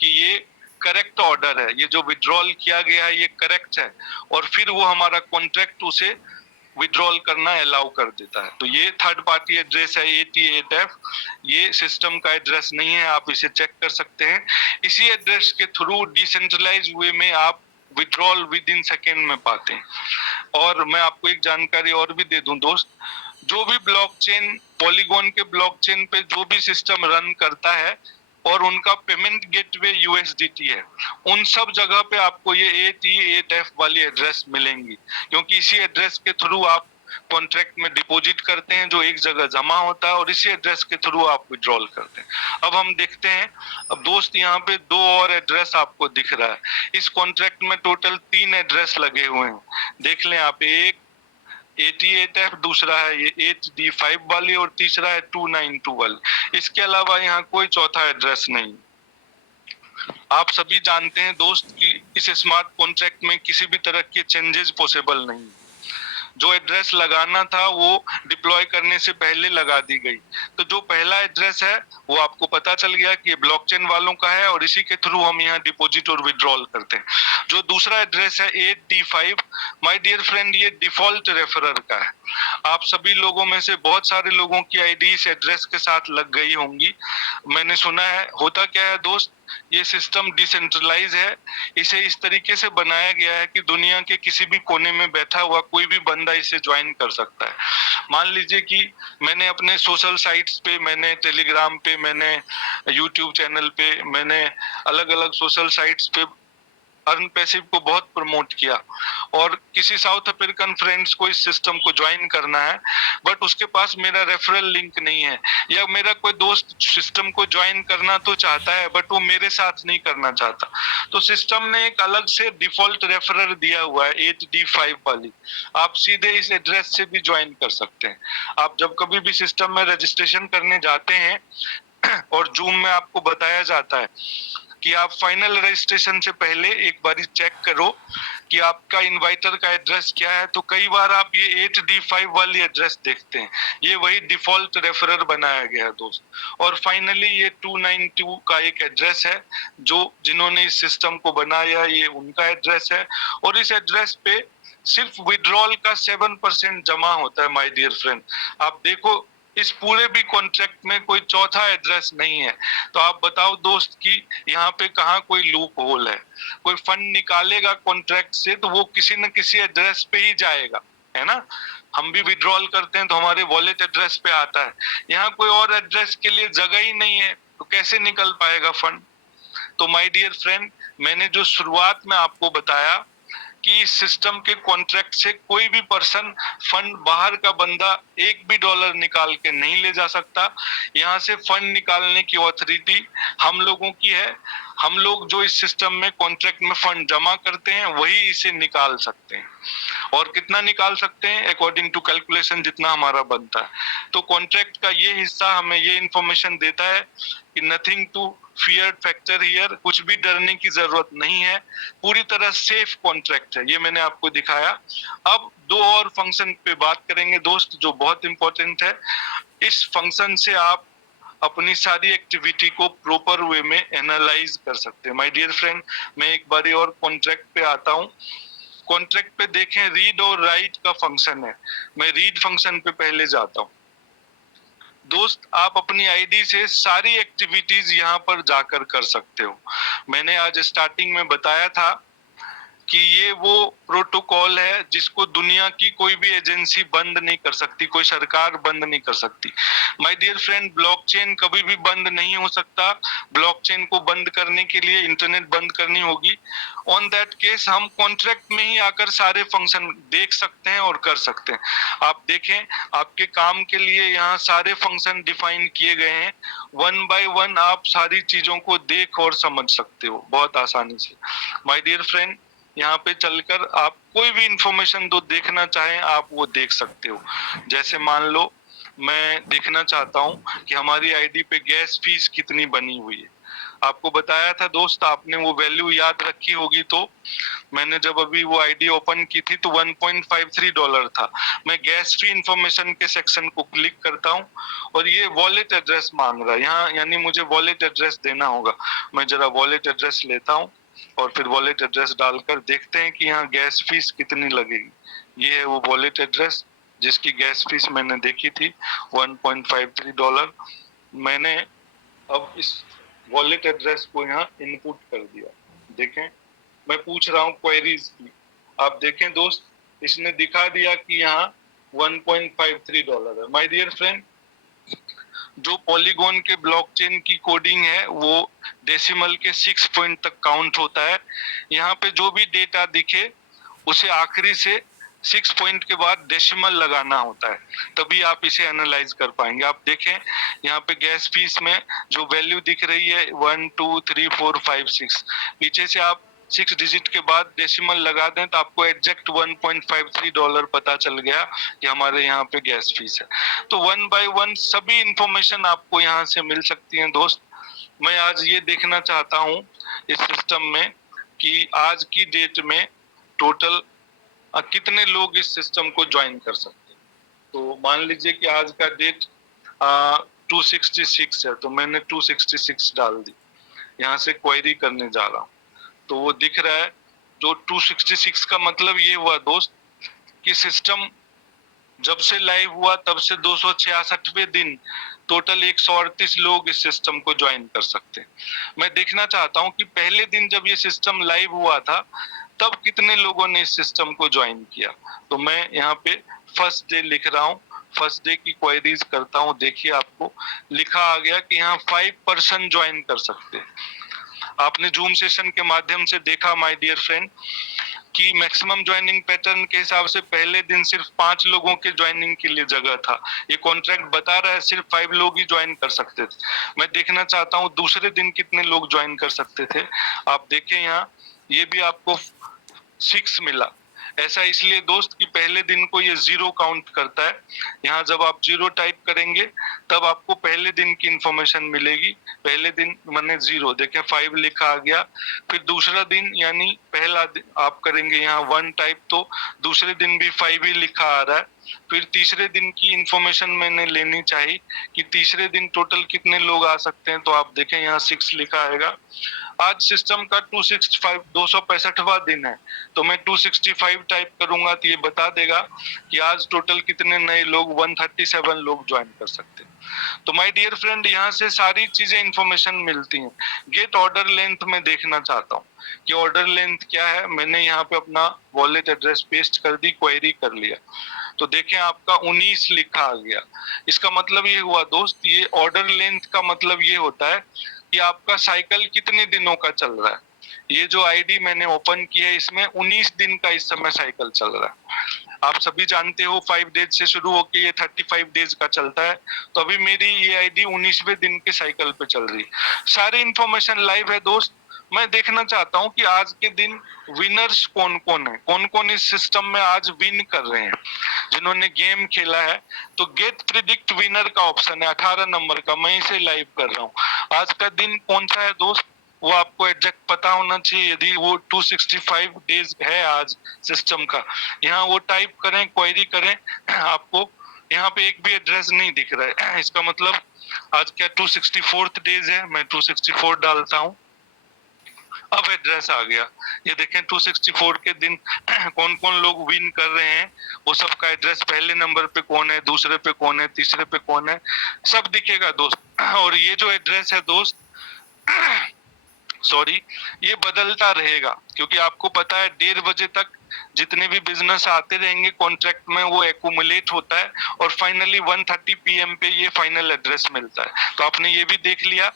कि ये करेक्ट ऑर्डर है, ये जो विड्रॉल किया गया है ये करेक्ट है, और फिर वो हमारा कॉन्ट्रैक्ट उसे विड्रॉल करना अलाउ कर देता है। तो ये थर्ड पार्टी एड्रेस है 8E8F, ये सिस्टम का एड्रेस नहीं है, आप इसे चेक कर सकते हैं। इसी एड्रेस के थ्रू डिसेंट्रलाइज वे में आप विड्रॉल विद इन सेकेंड में पाते हैं। और मैं आपको एक जानकारी और भी दे दूं दोस्त, जो भी ब्लॉकचेन, पॉलीगॉन के ब्लॉकचेन पे जो भी सिस्टम रन करता है और उनका पेमेंट गेटवे USDT है, उन सब जगह पे आपको ये 8E8F वाली एड्रेस मिलेंगी, क्योंकि इसी एड्रेस के थ्रू आप कॉन्ट्रैक्ट में डिपॉजिट करते हैं जो एक जगह जमा होता है और इसी एड्रेस के थ्रू आप विड्रॉल करते हैं। अब हम देखते हैं, अब दोस्त यहाँ पे दो और एड्रेस आपको दिख रहा है। इस कॉन्ट्रैक्ट में टोटल 3 एड्रेस लगे हुए हैं, देख लें आप। एक 88F, दूसरा है ये HD5 वाली और तीसरा है 292 वाली। इसके अलावा यहाँ कोई चौथा एड्रेस नहीं। आप सभी जानते हैं दोस्त कि इस स्मार्ट कॉन्ट्रैक्ट में किसी भी तरह के चेंजेस पॉसिबल नहीं। जो एड्रेस लगाना था वो डिप्लॉय करने से पहले लगा दी गई। तो जो पहला एड्रेस है वो आपको पता चल गया कि ये ब्लॉकचेन वालों का है और इसी के थ्रू हम यहाँ डिपॉजिट और विड्रॉल करते हैं। जो दूसरा एड्रेस है 8D5, माय डियर फ्रेंड, ये डिफॉल्ट रेफरर का है। आप सभी लोगों में से बहुत सारे लोगों की आईडी इस एड्रेस के साथ लग गई होंगी। मैंने सुना है, होता क्या है दोस्त, ये सिस्टम डिसेंट्रलाइज है। इसे इस तरीके से बनाया गया है कि दुनिया के किसी भी कोने में बैठा हुआ कोई भी बंदा इसे ज्वाइन कर सकता है। मान लीजिए कि मैंने अपने सोशल साइट्स पे, मैंने टेलीग्राम पे, मैंने यूट्यूब चैनल पे, मैंने अलग अलग सोशल साइट्स पे अर्न पैसिव को बहुत प्रमोट किया और किसी साउथ अफ्रीकन फ्रेंड्स को इस सिस्टम को ज्वाइन करना है, बट उसके पास मेरा रेफरल लिंक नहीं है, या मेरा कोई दोस्त सिस्टम को ज्वाइन करना तो चाहता है बट वो मेरे साथ नहीं करना चाहता। तो सिस्टम ने एक अलग से डिफॉल्ट रेफरर दिया हुआ है 8D5 वाली। आप सीधे इस एड्रेस से भी ज्वाइन कर सकते हैं। आप जब कभी भी सिस्टम में रजिस्ट्रेशन करने जाते हैं और जूम में आपको बताया जाता है कि आप फाइनल रजिस्ट्रेशन से पहले एक बार चेक करो कि आपका इनवाइटर का एड्रेस क्या है, तो कई बार आप ये 8D5 वाली एड्रेस देखते हैं। ये वही डिफॉल्ट रेफरर बनाया गया है दोस्त। और फाइनली ये 292 का एक एड्रेस है, जो जिन्होंने इस सिस्टम को बनाया ये उनका एड्रेस है और इस एड्रेस पे सिर्फ विड्रॉल का 7% जमा होता है। माय डियर फ्रेंड, आप देखो इस पूरे भी कॉन्ट्रैक्ट में कोई चौथा एड्रेस नहीं है। तो आप बताओ दोस्त कि यहाँ पे कहाँ कोई लूप होल है। कोई फंड निकालेगा कॉन्ट्रैक्ट से तो वो किसी न किसी एड्रेस पे ही जाएगा, है ना। हम भी विड्रॉल करते हैं तो हमारे वॉलेट एड्रेस पे आता है। यहाँ कोई और एड्रेस के लिए जगह ही नहीं है, तो कैसे निकल पाएगा फंड। तो माय डियर फ्रेंड, मैंने जो शुरुआत में आपको बताया कि इस सिस्टम के कॉन्ट्रैक्ट से कोई भी पर्सन फंड, बाहर का बंदा एक भी डॉलर निकाल के नहीं ले जा सकता। यहाँ से फंड निकालने की ऑथोरिटी हम लोगों की है। हम लोग जो इस सिस्टम में कॉन्ट्रैक्ट में फंड जमा करते हैं वही इसे निकाल सकते हैं, और कितना निकाल सकते हैं अकॉर्डिंग टू कैलकुलेशन, जितना हमारा बनता है। तो कॉन्ट्रैक्ट का ये हिस्सा हमें ये इंफॉर्मेशन देता है कि nothing to fear factor here, कुछ भी डरने की जरूरत नहीं है, पूरी तरह सेफ कॉन्ट्रैक्ट है। ये मैंने आपको दिखाया। अब दो और फंक्शन पे बात करेंगे दोस्त, जो बहुत इंपॉर्टेंट है। इस फंक्शन से आप अपनी सारी एक्टिविटी को प्रॉपर वे में एनालाइज कर सकते हैं। माय डियर फ्रेंड, मैं एक बारी और कॉन्ट्रैक्ट पे आता हूँ। कॉन्ट्रैक्ट पे देखें रीड और राइट का फंक्शन है। मैं रीड फंक्शन पे पहले जाता हूँ। दोस्त, आप अपनी आईडी से सारी एक्टिविटीज यहाँ पर जाकर कर सकते हो। मैंने आज स्टार्टिंग में बताया था कि ये वो प्रोटोकॉल है जिसको दुनिया की कोई भी एजेंसी बंद नहीं कर सकती, कोई सरकार बंद नहीं कर सकती। माय डियर फ्रेंड, ब्लॉकचेन कभी भी बंद नहीं हो सकता। ब्लॉकचेन को बंद करने के लिए इंटरनेट बंद करनी होगी। ऑन दैट केस हम कॉन्ट्रैक्ट में ही आकर सारे फंक्शन देख सकते हैं और कर सकते हैं। आप देखें, आपके काम के लिए यहाँ सारे फंक्शन डिफाइन किए गए हैं। वन बाय वन आप सारी चीजों को देख और समझ सकते हो बहुत आसानी से। माय डियर फ्रेंड, यहाँ पे चलकर आप कोई भी इंफॉर्मेशन जो देखना चाहें आप वो देख सकते हो। जैसे मान लो मैं देखना चाहता हूँ कि हमारी आईडी पे गैस फीस कितनी बनी हुई है। आपको बताया था दोस्त, आपने वो वैल्यू याद रखी होगी। तो मैंने जब अभी वो आईडी ओपन की थी तो $1.53 था। मैं गैस फी इंफॉर्मेशन के सेक्शन को क्लिक करता हूँ और ये वॉलेट एड्रेस मांग रहा है यहाँ, यानी मुझे वॉलेट एड्रेस देना होगा। मैं जरा वॉलेट एड्रेस लेता हूँ और फिर वॉलेट एड्रेस डालकर देखते हैं कि यहाँ गैस फीस कितनी लगेगी। ये है वो वॉलेट एड्रेस जिसकी गैस फीस मैंने देखी थी $1.53। मैंने अब इस वॉलेट एड्रेस को यहाँ इनपुट कर दिया। देखें, मैं पूछ रहा हूँ क्वेरीज की। आप देखें दोस्त, इसने दिखा दिया कि यहाँ $1.53 है। माय डियर फ्रेंड, जो पॉलीगॉन के ब्लॉकचेन की कोडिंग है वो डेसिमल के 6 पॉइंट तक काउंट होता है। यहाँ पे जो भी डेटा दिखे उसे आखिरी से 6 पॉइंट के बाद डेसिमल लगाना होता है, तभी आप इसे एनालाइज कर पाएंगे। आप देखें यहाँ पे गैस फीस में जो वैल्यू दिख रही है 1 2 3 4 5 6, पीछे से आप 6 डिजिट के बाद डेसिमल लगा दें तो आपको एग्जैक्ट $1.53 पता चल गया कि हमारे यहाँ पे गैस फीस है। तो 1 बाय 1 सभी इंफॉर्मेशन आपको यहाँ से मिल सकती है दोस्त। मैं आज ये देखना चाहता हूँ इस सिस्टम में कि आज की डेट में टोटल कितने लोग इस सिस्टम को ज्वाइन कर सकते हैं। तो मान लीजिए कि आज का डेट 266 है, तो मैंने 266 डाल दी, यहाँ से क्वेरी करने जा रहा हूँ तो वो दिख रहा है। जो 266 का मतलब ये हुआ दोस्त कि सिस्टम जब से लाइव हुआ तब से 266वें दिन टोटल 138 लोग इस सिस्टम को ज्वाइन कर सकते हैं। मैं देखना चाहता हूं कि पहले दिन जब ये सिस्टम लाइव हुआ था तब कितने लोगों ने इस सिस्टम को ज्वाइन किया। तो मैं यहाँ पे फर्स्ट डे लिख रहा हूँ, फर्स्ट डे की क्वेरीज करता हूँ। देखिए आपको लिखा आ गया कि यहाँ 5% ज्वाइन कर सकते हैं। आपने जूम सेशन के माध्यम से देखा माय डियर फ्रेंड कि मैक्सिमम ज्वाइनिंग पैटर्न के हिसाब से पहले दिन सिर्फ 5 लोगों के ज्वाइनिंग के लिए जगह था। ये कॉन्ट्रैक्ट बता रहा है सिर्फ 5 लोग ही ज्वाइन कर सकते थे। मैं देखना चाहता हूँ दूसरे दिन कितने लोग ज्वाइन कर सकते थे। आप देखें यहाँ ये भी आपको 6 मिला। ऐसा इसलिए दोस्त कि पहले दिन को ये 0 काउंट करता है। यहाँ जब आप 0 टाइप करेंगे तब आपको पहले दिन की इंफॉर्मेशन मिलेगी। पहले दिन माने 0, देखें 5 लिखा आ गया। फिर दूसरा दिन यानी पहला दिन आप करेंगे यहाँ 1 टाइप तो दूसरे दिन भी 5 ही लिखा आ रहा है। फिर तीसरे दिन की इंफॉर्मेशन मैंने लेनी चाहिए कि तीसरे दिन टोटल कितने लोग आ सकते हैं, तो आप देखें यहाँ 6 लिखा आएगा। आज सिस्टम का 265वां दिन है, तो मैं 265 टाइप करूंगा तो ये बता देगा कि आज टोटल कितने नए लोग 137 लोग ज्वाइन कर सकते हैं। तो माय डियर फ्रेंड यहाँ से सारी चीजें इंफॉर्मेशन मिलती हैं। गेट ऑर्डर लेंथ में देखना चाहता हूँ कि ऑर्डर लेंथ क्या है। मैंने यहाँ पे अपना वॉलेट एड्रेस पेस्ट कर दी, क्वेरी कर लिया, तो देखें आपका 19 लिखा आ गया। इसका मतलब ये हुआ दोस्त, ये ऑर्डर लेंथ का मतलब ये होता है कि आपका साइकिल कितने दिनों का चल रहा है। ये जो आईडी मैंने ओपन की है इसमें 19 दिन का इस समय साइकिल चल रहा है। आप सभी जानते हो 5 डेज से शुरू होके ये 35 डेज का चलता है, तो अभी मेरी ये आईडी 19वें दिन के साइकिल पे चल रही है। सारी इंफॉर्मेशन लाइव है दोस्त। मैं देखना चाहता हूँ कि आज के दिन विनर्स कौन कौन है, कौन कौन इस सिस्टम में आज विन कर रहे हैं जिन्होंने गेम खेला है। तो गेट प्रिडिक्ट विनर का ऑप्शन है 18 नंबर का, मैं इसे लाइव कर रहा हूँ। आज का दिन कौन सा है दोस्त वो आपको एग्जैक्ट पता होना चाहिए। यदि वो 265 डेज है आज सिस्टम का, यहाँ वो टाइप करें, क्वेरी करें, आपको यहाँ पे एक भी एड्रेस नहीं दिख रहा है। इसका मतलब आज क्या 264th डेज है। मैं 264 डालता हूँ, अब एड्रेस आ गया। ये देखें 264 के दिन कौन कौन लोग विन कर रहे हैं, वो सबका एड्रेस, पहले नंबर पे कौन है, दूसरे पे कौन है, तीसरे पे कौन है, सब दिखेगा दोस्त। और ये जो एड्रेस है दोस्त सॉरी, ये बदलता रहेगा क्योंकि आपको पता है 1:30 बजे तक जितने भी बिजनेस आते रहेंगे कॉन्ट्रैक्ट में वो एक्यूमुलेट होता है और फाइनली 1:30 PM पे ये फाइनल एड्रेस मिलता है। तो आपने ये भी देख लिया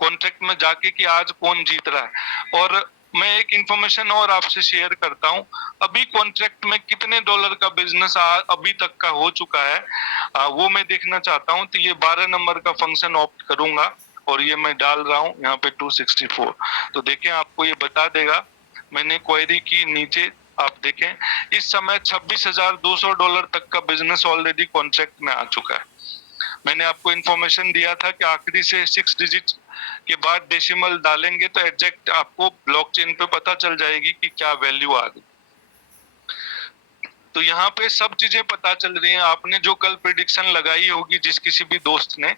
कॉन्ट्रैक्ट में जाके कि आज कौन जीत रहा है। और मैं एक इंफॉर्मेशन और आपसे शेयर करता हूं, अभी कॉन्ट्रैक्ट में कितने डॉलर का बिजनेस अभी तक का हो चुका है, वो मैं देखना चाहता हूं। तो ये 12 नंबर का फंक्शन ऑप्ट करूंगा और ये मैं डाल रहा हूं यहाँ पे 264। तो देखें आपको ये बता देगा। मैंने क्वेरी की, नीचे आप देखें इस समय $26,200 तक का बिजनेस ऑलरेडी कॉन्ट्रैक्ट में आ चुका है। मैंने आपको इन्फॉर्मेशन दिया था कि आखिरी से 6 डिजिट के बाद डेसिमल डालेंगे तो एग्जैक्ट आपको ब्लॉकचेन पे पता चल जाएगी कि क्या वैल्यू आ गई। तो यहाँ पे सब चीजें पता चल रही हैं। आपने जो कल प्रिडिक्शन लगाई होगी जिस किसी भी दोस्त ने,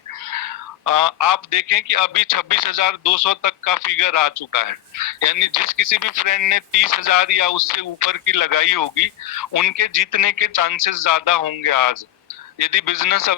आप देखें कि अभी 26,200 तक का फिगर आ चुका है। यानी जिस किसी भी फ्रेंड ने 30,000 या उससे ऊपर की लगाई होगी उनके जीतने के चांसेस ज्यादा होंगे आज। यदि बिजनेस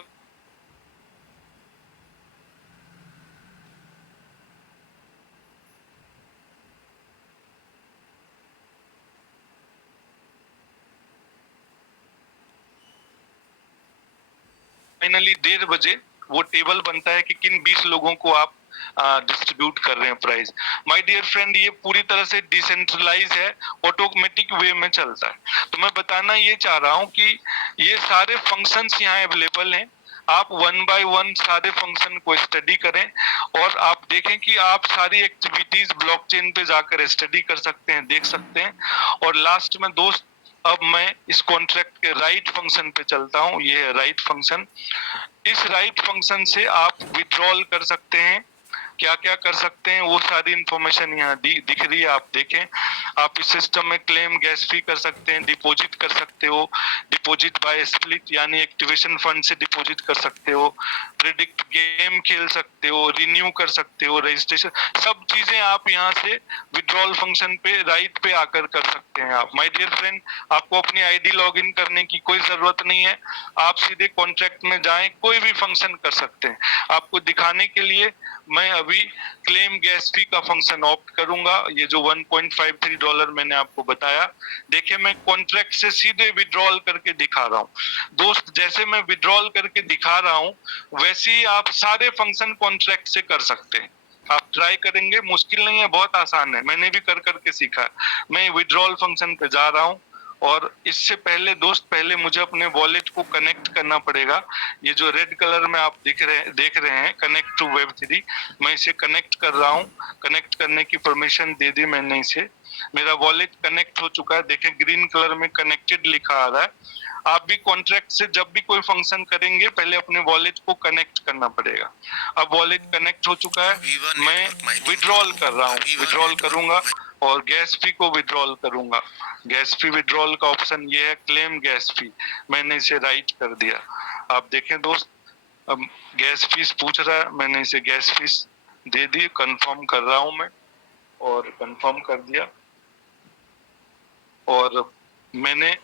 फाइनली 1:30 बजे वो टेबल बनता है कि किन 20 लोगों को आप डिस्ट्रीब्यूट कर रहे हैं प्राइस। माय डियर फ्रेंड, ये पूरी तरह से डिसेंट्रलाइज है, ऑटोमेटिक वे में चलता है। तो मैं बताना ये चाह रहा हूं कि ये सारे फंक्शंस यहाँ अवेलेबल हैं। आप वन बाय वन सारे फंक्शन को स्टडी करें और आप देखें कि आप सारी एक्टिविटीज ब्लॉकचेन पे जाकर स्टडी कर सकते हैं, देख सकते हैं। और लास्ट में दोस्त, अब मैं इस कॉन्ट्रैक्ट के राइट फंक्शन पे चलता हूं। ये है राइट फंक्शन। इस राइट फंक्शन से आप विड्रॉल कर सकते हैं। क्या क्या कर सकते हैं वो सारी इंफॉर्मेशन यहाँ दिख रही है, आप देखें। आप इस सिस्टम में क्लेम गैस फी कर सकते हैं, डिपॉजिट कर सकते हो, डिपॉजिट बाय स्प्लिट यानी एक्टिवेशन फंड से डिपॉजिट कर सकते हो, प्रिडिक्ट गेम खेल सकते हो, रिन्यू कर सकते हो, रजिस्ट्रेशन, सब चीजें आप यहाँ से विड्रॉल फंक्शन पे राइट पे आकर कर सकते हैं। आप माय डियर फ्रेंड, आपको अपनी आईडी लॉगिन करने की कोई जरूरत नहीं है। आप सीधे कॉन्ट्रैक्ट में जाएं, कोई भी फंक्शन कर सकते हैं। आपको दिखाने के लिए मैं अभी क्लेम गैस फी का फंक्शन ऑप्ट करूंगा। ये जो $1.53 मैंने आपको बताया, देखिए मैं कॉन्ट्रैक्ट से सीधे विड्रॉल करके दिखा रहा हूँ। दोस्त, जैसे मैं विड्रॉल करके दिखा रहा हूँ वैसे ही आप सारे फंक्शन कॉन्ट्रैक्ट से कर सकते हैं। आप ट्राई करेंगे, मुश्किल नहीं है, बहुत आसान है, मैंने भी कर करके सीखा। मैं विड्रॉल फंक्शन पे जा रहा हूँ और इससे पहले दोस्त, पहले मुझे अपने वॉलेट को कनेक्ट करना पड़ेगा। ये जो रेड कलर में आप देख रहे हैं, कनेक्ट टू वेब3, मैं इसे कनेक्ट कर रहा हूँ। कनेक्ट करने की परमिशन दे दी मैंने इसे। मेरा वॉलेट कनेक्ट हो चुका है, देखें ग्रीन कलर में कनेक्टेड लिखा आ रहा है। आप भी कॉन्ट्रैक्ट से जब भी कोई फंक्शन करेंगे पहले अपने वॉलेट को कनेक्ट करना पड़ेगा। अब वॉलेट कनेक्ट हो चुका है, मैं विड्रॉल कर रहा हूँ, विड्रॉल करूंगा और गैस फी को विड्रॉल करूंगा। गैस फी विड्रॉल का ऑप्शन ये है, क्लेम गैस फी, मैंने इसे राइट कर दिया। आप देखें दोस्त, अब गैस फीस पूछ रहा है, मैंने इसे गैस फीस दे दी, कंफर्म कर रहा हूं मैं, और कंफर्म कर दिया। और मैंने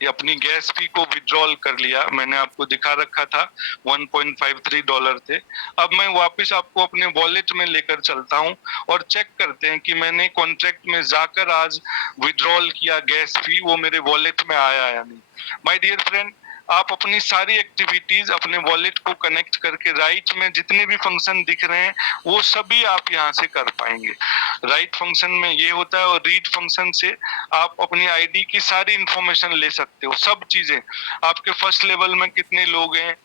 ये अपनी गैस फी को विड्रॉल कर लिया। मैंने आपको दिखा रखा था $1.53 थे। अब मैं वापस आपको अपने वॉलेट में लेकर चलता हूं और चेक करते हैं कि मैंने कॉन्ट्रैक्ट में जाकर आज विड्रॉल किया गैस फी, वो मेरे वॉलेट में आया या नहीं। माय डियर फ्रेंड, आप अपनी सारी एक्टिविटीज अपने वॉलेट को कनेक्ट करके राइट में जितने भी फंक्शन दिख रहे हैं वो सभी आप यहाँ से कर पाएंगे। राइट फंक्शन में ये होता है, और रीड फंक्शन से आप अपनी आईडी की सारी इंफॉर्मेशन ले सकते हो, सब चीजें। आपके फर्स्ट लेवल में कितने लोग हैं,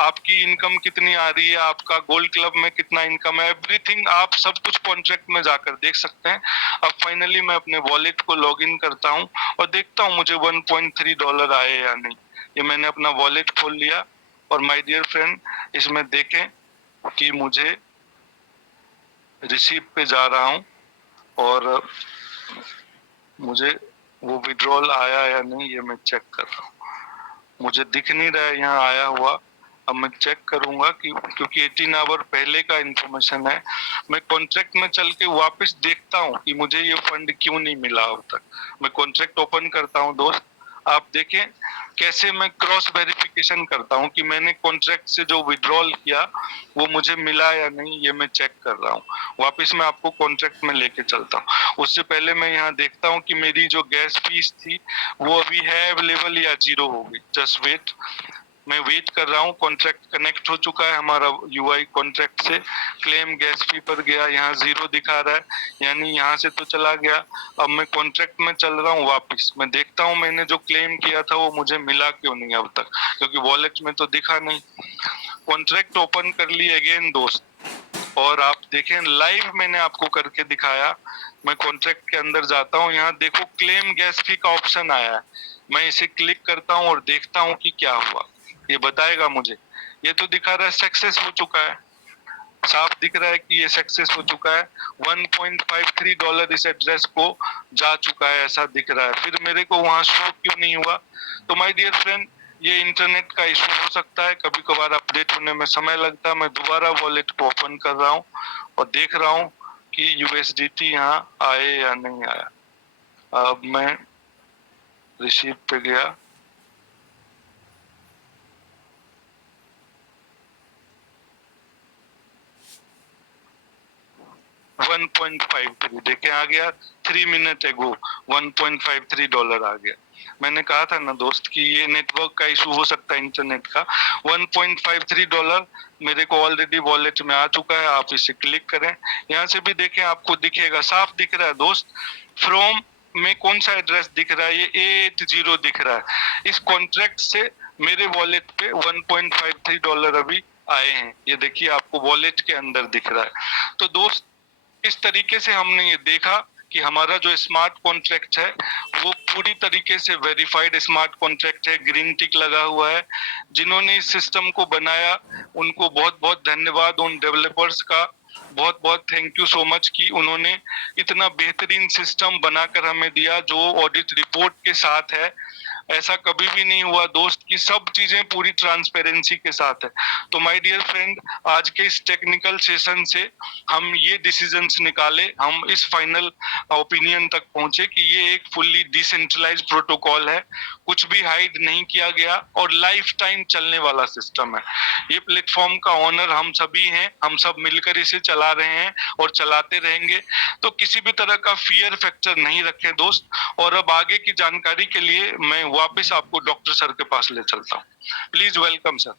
आपकी इनकम कितनी आ रही है, आपका गोल्ड क्लब में कितना इनकम है, एवरीथिंग आप सब कुछ कॉन्ट्रैक्ट में जाकर देख सकते हैं। अब फाइनली मैं अपने वॉलेट को लॉगिन करता हूं और देखता हूं मुझे $1.3 आए या नहीं। ये मैंने अपना वॉलेट खोल लिया और माय डियर फ्रेंड, इसमें देखें कि मुझे रिसीव पे जा रहा हूं और मुझे वो विड्रॉल आया या नहीं ये मैं चेक कर रहा हूँ। मुझे दिख नहीं रहा है यहाँ आया हुआ। अब मैं चेक करूंगा कि क्योंकि 18 आवर पहले का इंफॉर्मेशन है, मैं कॉन्ट्रैक्ट में चल के वापस देखता हूँ कि मुझे ये फंड क्यों नहीं मिला अब तक। मैं कॉन्ट्रैक्ट ओपन करता हूँ दोस्त, आप देखें कैसे मैं क्रॉस वेरिफिकेशन करता हूँ कि मैंने कॉन्ट्रैक्ट से जो विड्रॉल किया वो मुझे मिला या नहीं, ये मैं चेक कर रहा हूँ। वापस मैं आपको कॉन्ट्रैक्ट में लेके चलता हूँ। उससे पहले मैं यहाँ देखता हूँ कि मेरी जो गैस फीस थी वो अभी है अवेलेबल या जीरो हो गई। जस्ट वेट, मैं वेट कर रहा हूँ। कॉन्ट्रैक्ट कनेक्ट हो चुका है हमारा यूआई कॉन्ट्रैक्ट से। क्लेम गैस फी पर गया, यहाँ जीरो दिखा रहा है, यानी यहाँ से तो चला गया। अब मैं कॉन्ट्रैक्ट में चल रहा हूँ वापस, मैं देखता हूँ मैंने जो क्लेम किया था वो मुझे मिला क्यों नहीं अब तक, क्योंकि वॉलेट में तो दिखा नहीं। कॉन्ट्रैक्ट ओपन कर ली अगेन दोस्त, और आप देखें लाइव मैंने आपको करके दिखाया। मैं कॉन्ट्रैक्ट के अंदर जाता हूँ, यहाँ देखो क्लेम गैस फी का ऑप्शन आया है। मैं इसे क्लिक करता हूँ और देखता हूँ कि क्या हुआ, ये बताएगा मुझे। ये तो दिखा रहा है सक्सेस हो चुका है, साफ दिख रहा है कि ये सक्सेस हो चुका है। $1.53 इस एड्रेस को जा चुका है, ऐसा दिख रहा है। फिर मेरे को वहां शो क्यों नहीं हुआ? तो माय डियर फ्रेंड, ये इंटरनेट का इशू हो सकता है, कभी कभार अपडेट होने में समय लगता है। मैं दोबारा वॉलेट को ओपन कर रहा हूँ और देख रहा हूँ कि यूएसडीटी यहाँ आए या नहीं आया। अब मैं रिसीव पे गया, 1.53 देखे आ गया। 3 मिनट एगो $1.53 आ गया। मैंने कहा था ना दोस्त कि ये नेटवर्क का इशू हो सकता है इंटरनेट का। $1.53 मेरे को ऑलरेडी वॉलेट में आ चुका है। आप इसे क्लिक करें, यहाँ से भी देखें, आपको दिखेगा, साफ दिख रहा है दोस्त। फ्रॉम में कौन सा एड्रेस दिख रहा है? ये 880 दिख रहा है। इस कॉन्ट्रैक्ट से मेरे वॉलेट पे $1.53 अभी आए हैं। ये देखिए, आपको वॉलेट के अंदर दिख रहा है। तो दोस्त, इस तरीके से हमने ये देखा कि हमारा जो स्मार्ट कॉन्ट्रैक्ट है वो पूरी तरीके से वेरीफाइड स्मार्ट कॉन्ट्रैक्ट है, ग्रीन टिक लगा हुआ है। जिन्होंने इस सिस्टम को बनाया उनको बहुत बहुत धन्यवाद, उन डेवलपर्स का बहुत बहुत थैंक यू सो मच कि उन्होंने इतना बेहतरीन सिस्टम बनाकर हमें दिया जो ऑडिट रिपोर्ट के साथ है। ऐसा कभी भी नहीं हुआ दोस्त कि सब चीजें पूरी ट्रांसपेरेंसी के साथ है। तो माय डियर फ्रेंड, आज के इस टेक्निकल सेशन से हम ये डिसीजंस निकाले, हम इस फाइनल ओपिनियन तक पहुंचे कि ये एक फुल्ली डिसेंट्रलाइज प्रोटोकॉल है, कुछ भी हाइड नहीं किया गया और लाइफ टाइम चलने वाला सिस्टम है। ये प्लेटफॉर्म का ऑनर हम सभी हैं, हम सब मिलकर इसे चला रहे हैं और चलाते रहेंगे। तो किसी भी तरह का फियर फैक्टर नहीं रखें दोस्त। और अब आगे की जानकारी के लिए मैं वापस आपको डॉक्टर सर के पास ले चलता हूँ। Please welcome sir.